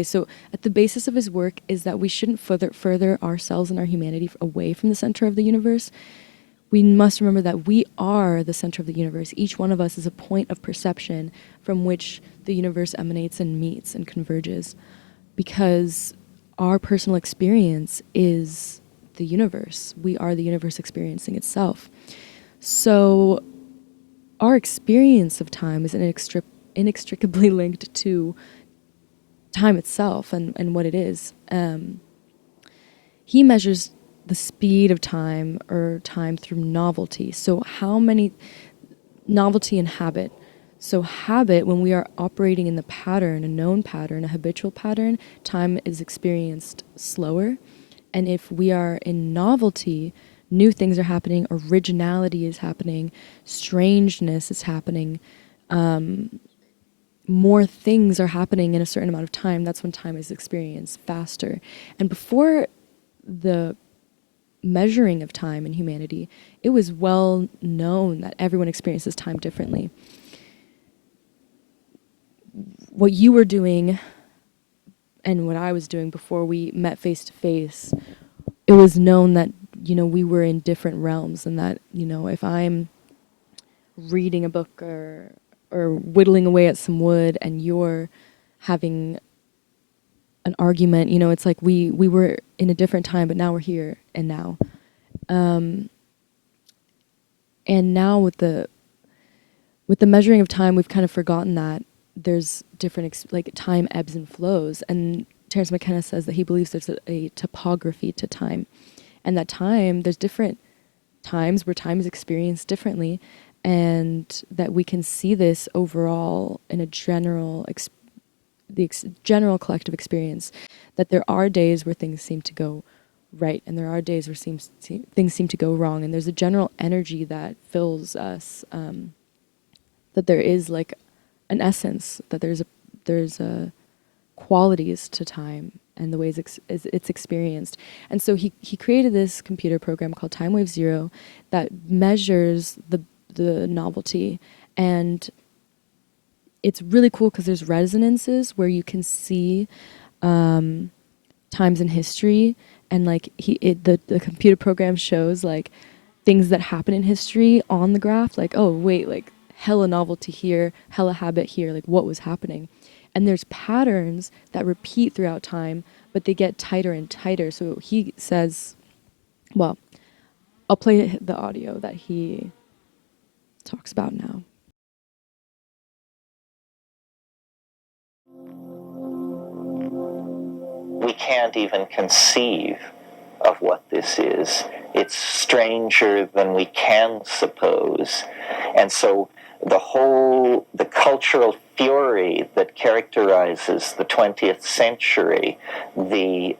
so at the basis of his work is that we shouldn't further ourselves and our humanity away from the center of the universe. We must remember that we are the center of the universe. Each one of us is a point of perception from which the universe emanates and meets and converges, because our personal experience is the universe. We are the universe experiencing itself. So our experience of time is inextricably linked to time itself and what it is. He measures the speed of time, or time, through novelty. So how many, novelty and habit. So habit, when we are operating in the pattern, a known pattern, a habitual pattern, time is experienced slower. And if we are in novelty, new things are happening, originality is happening, strangeness is happening, more things are happening in a certain amount of time. That's when time is experienced faster. And before the measuring of time in humanity, it was well known that everyone experiences time differently. What you were doing and what I was doing before we met face to face, it was known that, we were in different realms, and that, if I'm reading a book or whittling away at some wood and you're having an argument, it's like we were in a different time, but now we're here and now. And now with the measuring of time, we've kind of forgotten that there's different, time ebbs and flows. And Terence McKenna says that he believes there's a topography to time, and that there's different times where time is experienced differently, and that we can see this overall in a general general collective experience, that there are days where things seem to go right, and there are days where things seem to go wrong, and there's a general energy that fills us, that there is an essence, that there's a qualities to time and the ways it's experienced. And so he created this computer program called Time Wave Zero that measures the novelty. And it's really cool because there's resonances where you can see times in history, and like the computer program shows like things that happen in history on the graph, like, oh wait, like hella novelty here, hella habit here, like what was happening. And there's patterns that repeat throughout time, but they get tighter and tighter. So he says, well, I'll play the audio that he talks about now. We can't even conceive of what this is. It's stranger than we can suppose. And so the cultural fury that characterizes the 20th century, the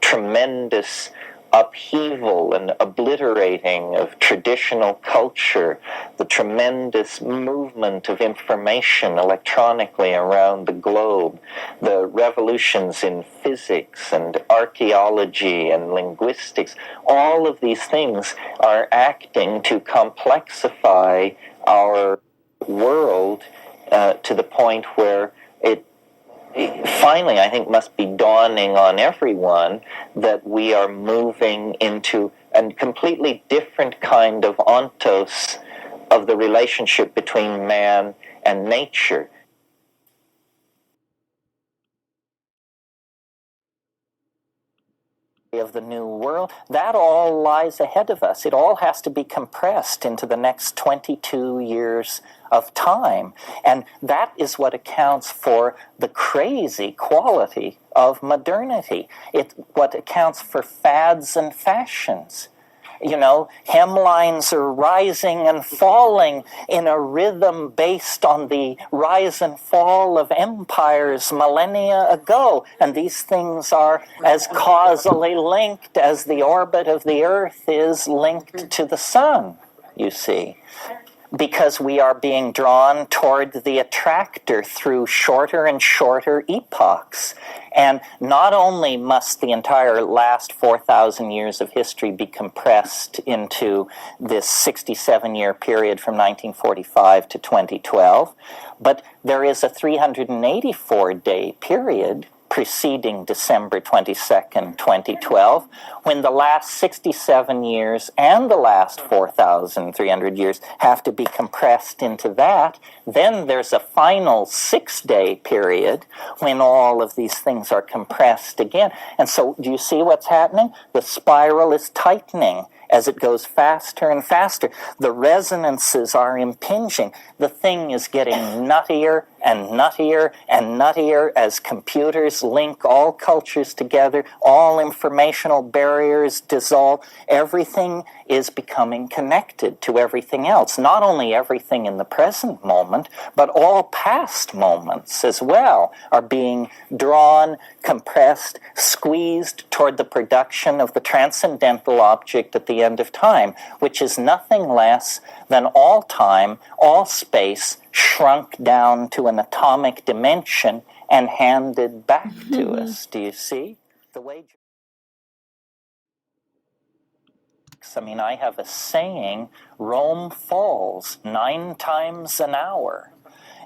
tremendous upheaval and obliterating of traditional culture, the tremendous movement of information electronically around the globe, the revolutions in physics and archaeology and linguistics, all of these things are acting to complexify our world to the point where it finally, I think, must be dawning on everyone that we are moving into a completely different kind of ontos of the relationship between man and nature. Of the new world, that all lies ahead of us. It all has to be compressed into the next 22 years of time. And that is what accounts for the crazy quality of modernity. It's what accounts for fads and fashions. You know, hemlines are rising and falling in a rhythm based on the rise and fall of empires millennia ago. And these things are as causally linked as the orbit of the Earth is linked to the sun, you see. Because we are being drawn toward the attractor through shorter and shorter epochs. And not only must the entire last 4,000 years of history be compressed into this 67-year period from 1945 to 2012, but there is a 384-day period preceding December 22nd, 2012, when the last 67 years and the last 4,300 years have to be compressed into that. Then there's a final 6-day period when all of these things are compressed again. And so do you see what's happening? The spiral is tightening as it goes faster and faster. The resonances are impinging. The thing is getting nuttier and nuttier and nuttier as computers link all cultures together, all informational barriers dissolve. Everything is becoming connected to everything else. Not only everything in the present moment, but all past moments as well are being drawn, compressed, squeezed toward the production of the transcendental object at the end of time, which is nothing less than all time, all space, shrunk down to an atomic dimension and handed back to us. Do you see? The way... I mean, I have a saying, Rome falls 9 times an hour.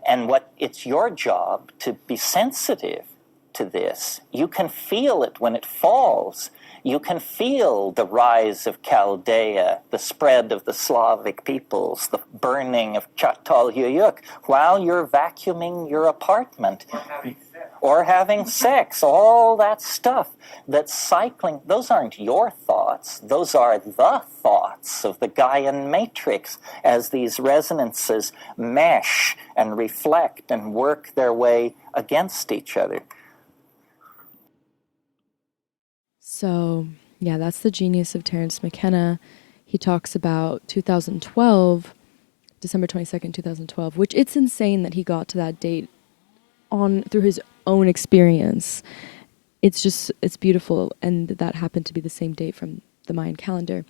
And it's your job to be sensitive to this. You can feel it when it falls. You can feel the rise of Chaldea, the spread of the Slavic peoples, the burning of Çatalhöyük, while you're vacuuming your apartment. Or having sex, all that stuff that's cycling. Those aren't your thoughts. Those are the thoughts of the Gaian matrix as these resonances mesh and reflect and work their way against each other. So, yeah, that's the genius of Terence McKenna. He talks about 2012, December 22nd, 2012, which it's insane that he got to that date through his own experience. It's beautiful, and that happened to be the same date from the Mayan calendar.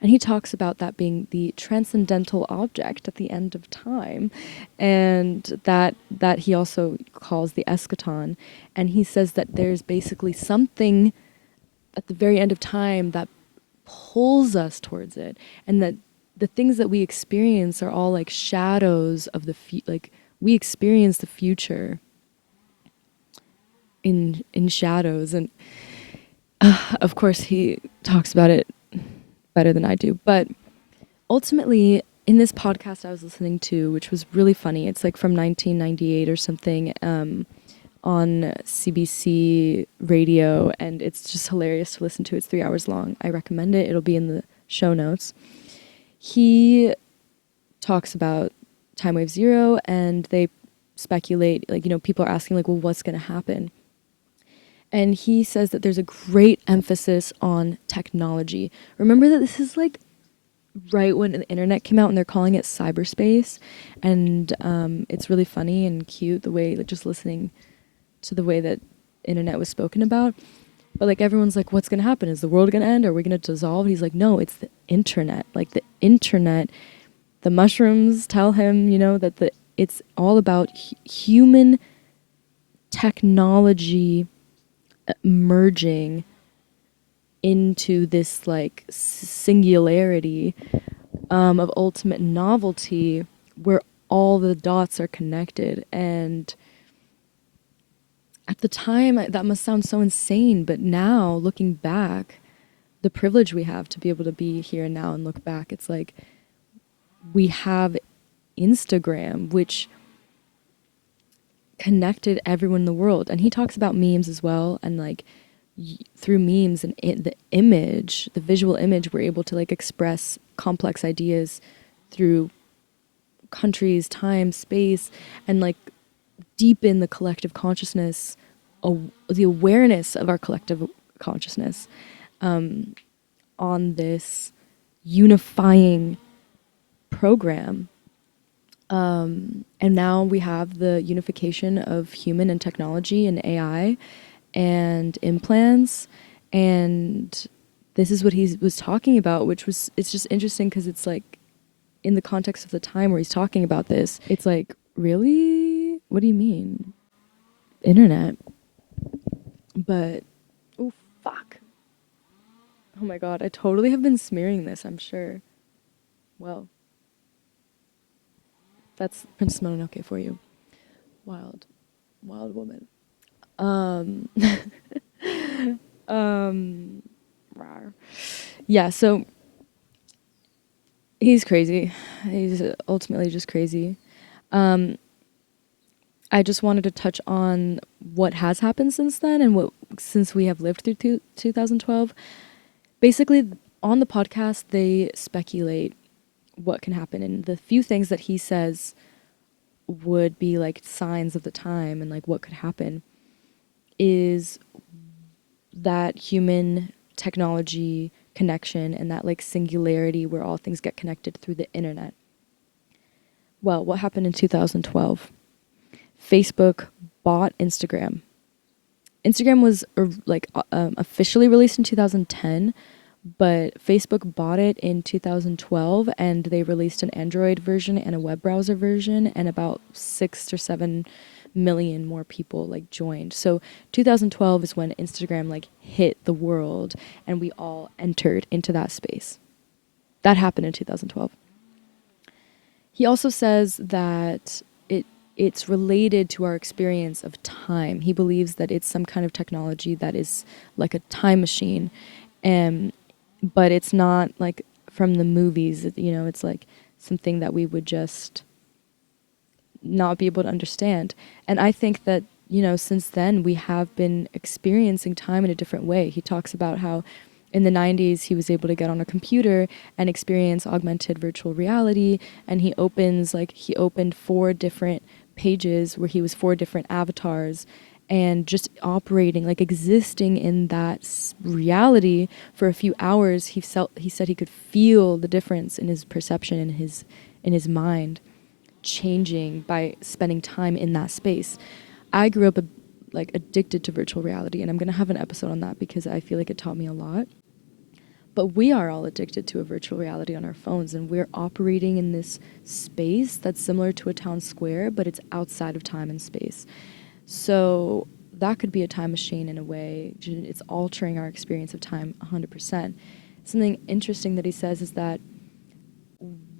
And he talks about that being the transcendental object at the end of time, and that he also calls the eschaton. And he says that there's basically something at the very end of time that pulls us towards it, and that the things that we experience are all like shadows of the like we experience the future in shadows. And of course he talks about it better than I do, but ultimately in this podcast I was listening to, which was really funny, it's like from 1998 or something, on CBC radio, and it's just hilarious to listen to. It's 3 hours long. I recommend it. It'll be in the show notes. He talks about time wave zero, and they speculate, like, you know, people are asking, like, well, what's going to happen? And he says that there's a great emphasis on technology. Remember that this is like right when the internet came out, and they're calling it cyberspace. And it's really funny and cute the way, like, just listening to the way that internet was spoken about. But like everyone's like, what's going to happen? Is the world going to end? Are we going to dissolve? He's like, no, it's the internet. Like the internet, the mushrooms tell him, you know, that it's all about human technology merging into this like singularity of ultimate novelty where all the dots are connected. And at the time, that must sound so insane, but now, looking back, the privilege we have to be able to be here and now and look back, it's like we have Instagram, which connected everyone in the world. And he talks about memes as well, and like through memes and the image, the visual image, we're able to like express complex ideas through countries, time, space, and like deepen the collective consciousness, the awareness of our collective consciousness on this unifying program. And now we have the unification of human and technology and AI and implants. And this is what he was talking about, which was, it's just interesting because it's like in the context of the time where he's talking about this, it's like, really? What do you mean? Internet. But, oh, fuck. Oh my god, I totally have been smearing this, I'm sure. Well, that's Princess Mononoke for you. Wild, wild woman. Rawr. Yeah, so he's crazy. He's ultimately just crazy. I just wanted to touch on what has happened since then and what since we have lived through 2012. Basically, on the podcast, they speculate what can happen, and the few things that he says would be like signs of the time and like what could happen is that human technology connection and that like singularity where all things get connected through the internet. Well, what happened in 2012? Facebook bought Instagram. Instagram was officially released in 2010, but Facebook bought it in 2012, and they released an Android version and a web browser version, and about 6 or 7 million more people like joined. So 2012 is when Instagram like hit the world, and we all entered into that space. That happened in 2012. He also says that it's related to our experience of time. He believes that it's some kind of technology that is like a time machine, but it's not like from the movies. You know, it's like something that we would just not be able to understand. And I think that, you know, since then we have been experiencing time in a different way. He talks about how in the 90s he was able to get on a computer and experience augmented virtual reality, and he opened 4 different pages where he was 4 different avatars and just operating, like existing in that reality for a few hours. He said he could feel the difference in his perception, in his mind changing by spending time in that space. I grew up addicted to virtual reality, and I'm going to have an episode on that because I feel like it taught me a lot. But we are all addicted to a virtual reality on our phones, and we're operating in this space that's similar to a town square, but it's outside of time and space. So that could be a time machine in a way. It's altering our experience of time 100%. Something interesting that he says is that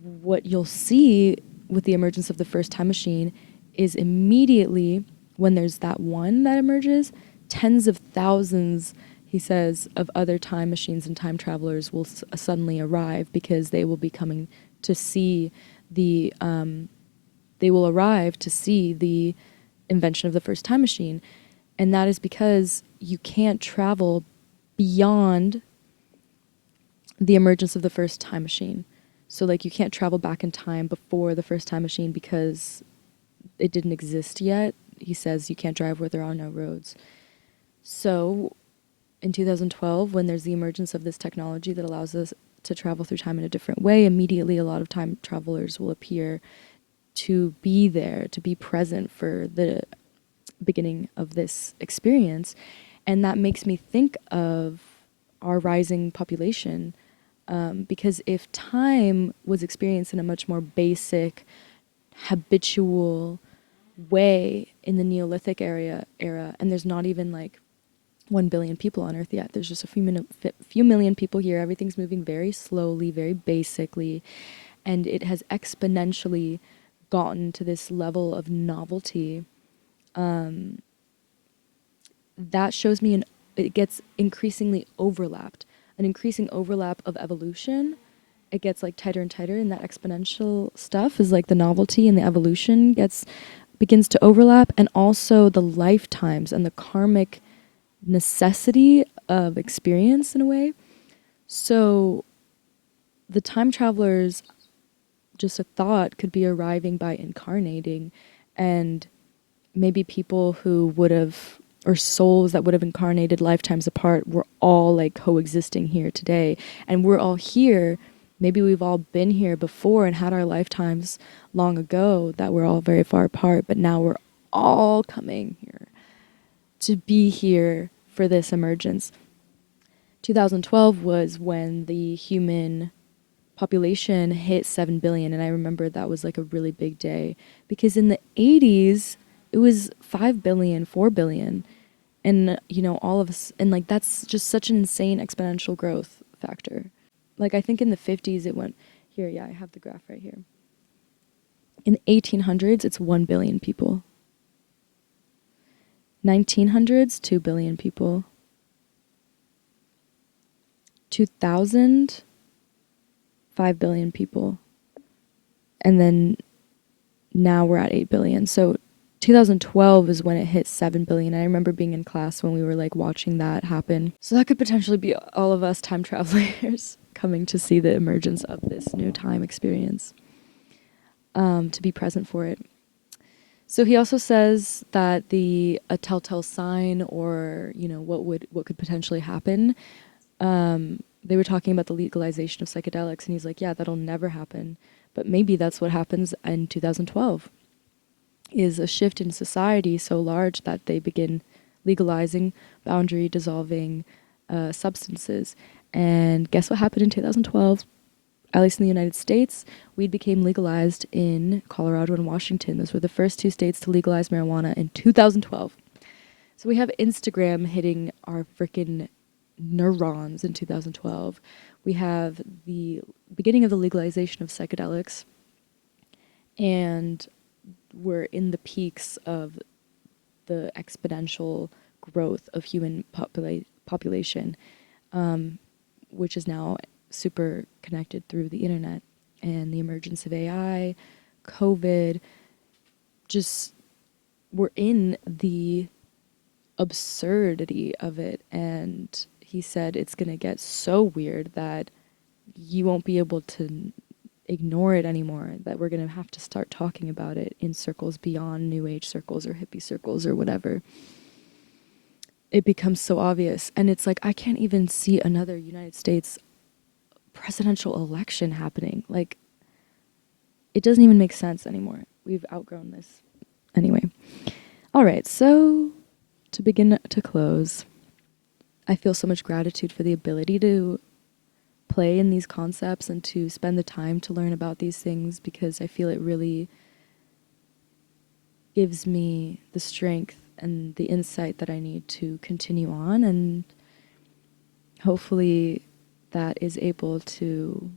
what you'll see with the emergence of the first time machine is immediately when there's that one that emerges, tens of thousands, he says, of other time machines and time travelers will suddenly arrive, because they will be coming to see the, they will arrive to see the invention of the first time machine. And that is because you can't travel beyond the emergence of the first time machine. So like you can't travel back in time before the first time machine because it didn't exist yet. He says you can't drive where there are no roads. So in 2012, when there's the emergence of this technology that allows us to travel through time in a different way, immediately a lot of time travelers will appear to be there, to be present for the beginning of this experience. And that makes me think of our rising population, because if time was experienced in a much more basic, habitual way in the Neolithic era, and there's not even like 1 billion people on Earth yet. There's just a few million people here. Everything's moving very slowly, very basically, and it has exponentially gotten to this level of novelty. That shows me it gets increasingly overlapped, an increasing overlap of evolution. It gets like tighter and tighter, and that exponential stuff is like the novelty, and the evolution begins to overlap, and also the lifetimes and the karmic necessity of experience in a way. So the time travelers, just a thought, could be arriving by incarnating, and maybe people who would have, or souls that would have incarnated lifetimes apart, were all like coexisting here today. And we're all here. Maybe we've all been here before and had our lifetimes long ago that we're all very far apart, but now we're all coming here to be here for this emergence. 2012 was when the human population hit 7 billion, and I remember that was like a really big day, because in the 80s it was 5 billion, 4 billion, and you know, all of us, and like that's just such an insane exponential growth factor. Like I think in the 50s it went here, yeah, I have the graph right here. In the 1800s it's 1 billion people. 1900s 2 billion people. 2000 5 billion people. And then now we're at 8 billion. So 2012 is when it hit 7 billion. I remember being in class when we were like watching that happen. So that could potentially be all of us time travelers coming to see the emergence of this new time experience, to be present for it. So he also says that a telltale sign, or you know, what could potentially happen. They were talking about the legalization of psychedelics, and he's like, yeah, that'll never happen. But maybe that's what happens in 2012, is a shift in society so large that they begin legalizing boundary dissolving substances. And guess what happened in 2012? At least in the United States, weed became legalized in Colorado and Washington. Those were the first two states to legalize marijuana in 2012. So we have Instagram hitting our freaking neurons in 2012. We have the beginning of the legalization of psychedelics, and we're in the peaks of the exponential growth of human population, which is now super connected through the internet and the emergence of AI, COVID. Just we're in the absurdity of it, and he said it's going to get so weird that you won't be able to ignore it anymore, that we're going to have to start talking about it in circles beyond New Age circles or hippie circles or whatever. It becomes so obvious, and it's like I can't even see another United States presidential election happening. Like, it doesn't even make sense anymore. We've outgrown this. Anyway. All right, so to begin to close, I feel so much gratitude for the ability to play in these concepts and to spend the time to learn about these things, because I feel it really gives me the strength and the insight that I need to continue on, and hopefully that is able to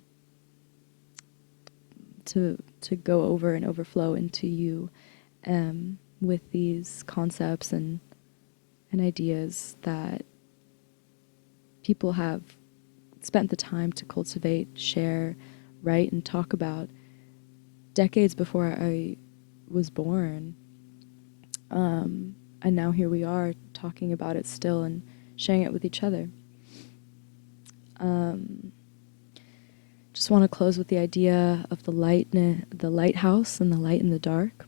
go over and overflow into you with these concepts and ideas that people have spent the time to cultivate, share, write, and talk about decades before I was born. And now here we are talking about it still and sharing it with each other. Just want to close with the idea of the lighthouse and the light in the dark.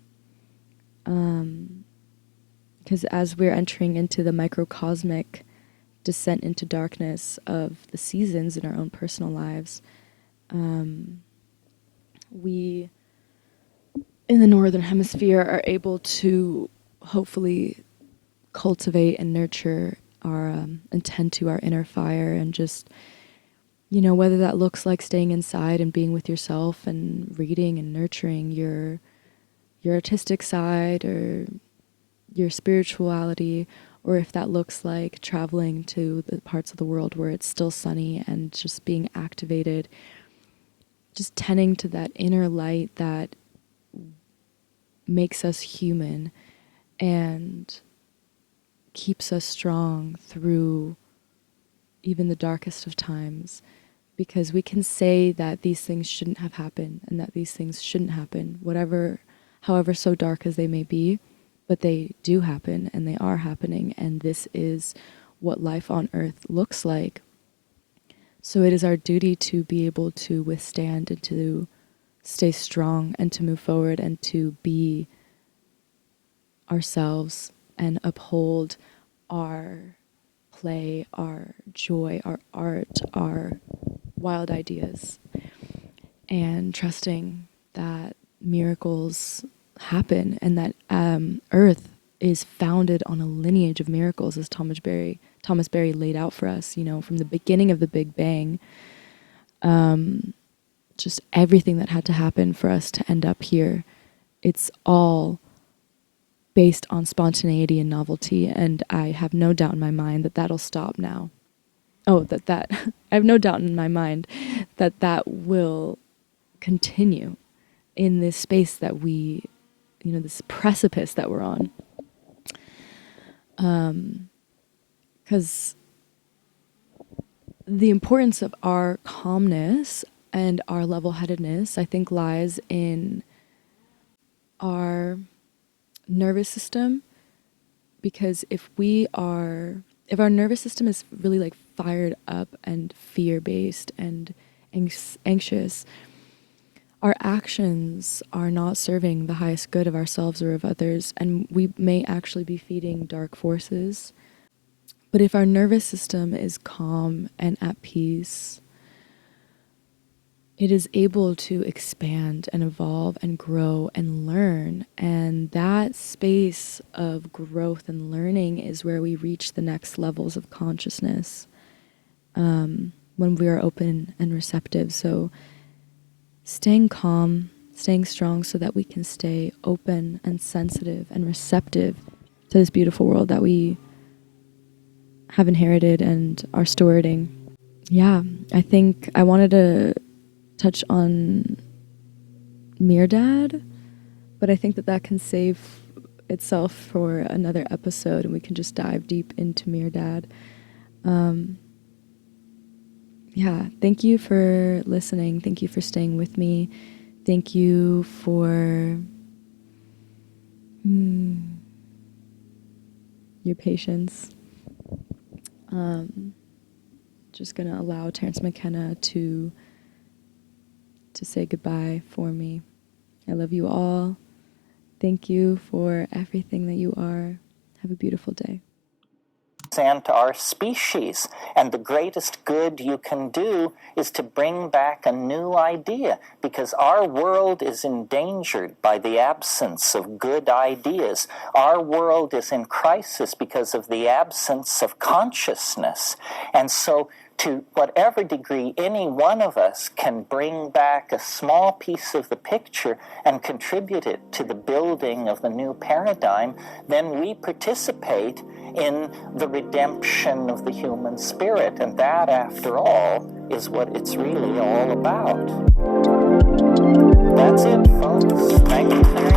Because as we're entering into the microcosmic descent into darkness of the seasons in our own personal lives, we in the Northern Hemisphere are able to hopefully cultivate and nurture our and tend to our inner fire, and just, whether that looks like staying inside and being with yourself and reading and nurturing your artistic side or your spirituality, or if that looks like traveling to the parts of the world where it's still sunny and just being activated, just tending to that inner light that makes us human and keeps us strong through even the darkest of times. Because we can say that these things shouldn't have happened and that these things shouldn't happen, however so dark as they may be, but they do happen and they are happening, and this is what life on earth looks like. So it is our duty to be able to withstand and to stay strong and to move forward and to be ourselves and uphold our play, our joy, our art, our wild ideas, and trusting that miracles happen and that Earth is founded on a lineage of miracles, as Thomas Berry laid out for us, from the beginning of the Big Bang. Just everything that had to happen for us to end up here, it's all based on spontaneity and novelty, and I have no doubt in my mind that that'll stop now. I have no doubt in my mind that that will continue in this space that we, this precipice that we're on. Because the importance of our calmness and our level-headedness, I think, lies in our nervous system. Because if our nervous system is really like fired up and fear-based and anxious, our actions are not serving the highest good of ourselves or of others, and we may actually be feeding dark forces. But if our nervous system is calm and at peace, it is able to expand and evolve and grow and learn. And that space of growth and learning is where we reach the next levels of consciousness, when we are open and receptive. So staying calm, staying strong so that we can stay open and sensitive and receptive to this beautiful world that we have inherited and are stewarding. Yeah, I think I wanted to touch on Mirdad, but I think that can save itself for another episode, and we can just dive deep into Mirdad. Yeah, thank you for listening. Thank you for staying with me. Thank you for your patience. Just gonna allow Terence Mckenna to say goodbye for me. I love you all. Thank you for everything that you are. Have a beautiful day. And our species. And the greatest good you can do is to bring back a new idea, because our world is endangered by the absence of good ideas. Our world is in crisis because of the absence of consciousness. And so to whatever degree any one of us can bring back a small piece of the picture and contribute it to the building of the new paradigm, then we participate in the redemption of the human spirit. And that, after all, is what it's really all about. That's it, folks. Thank you, Terence.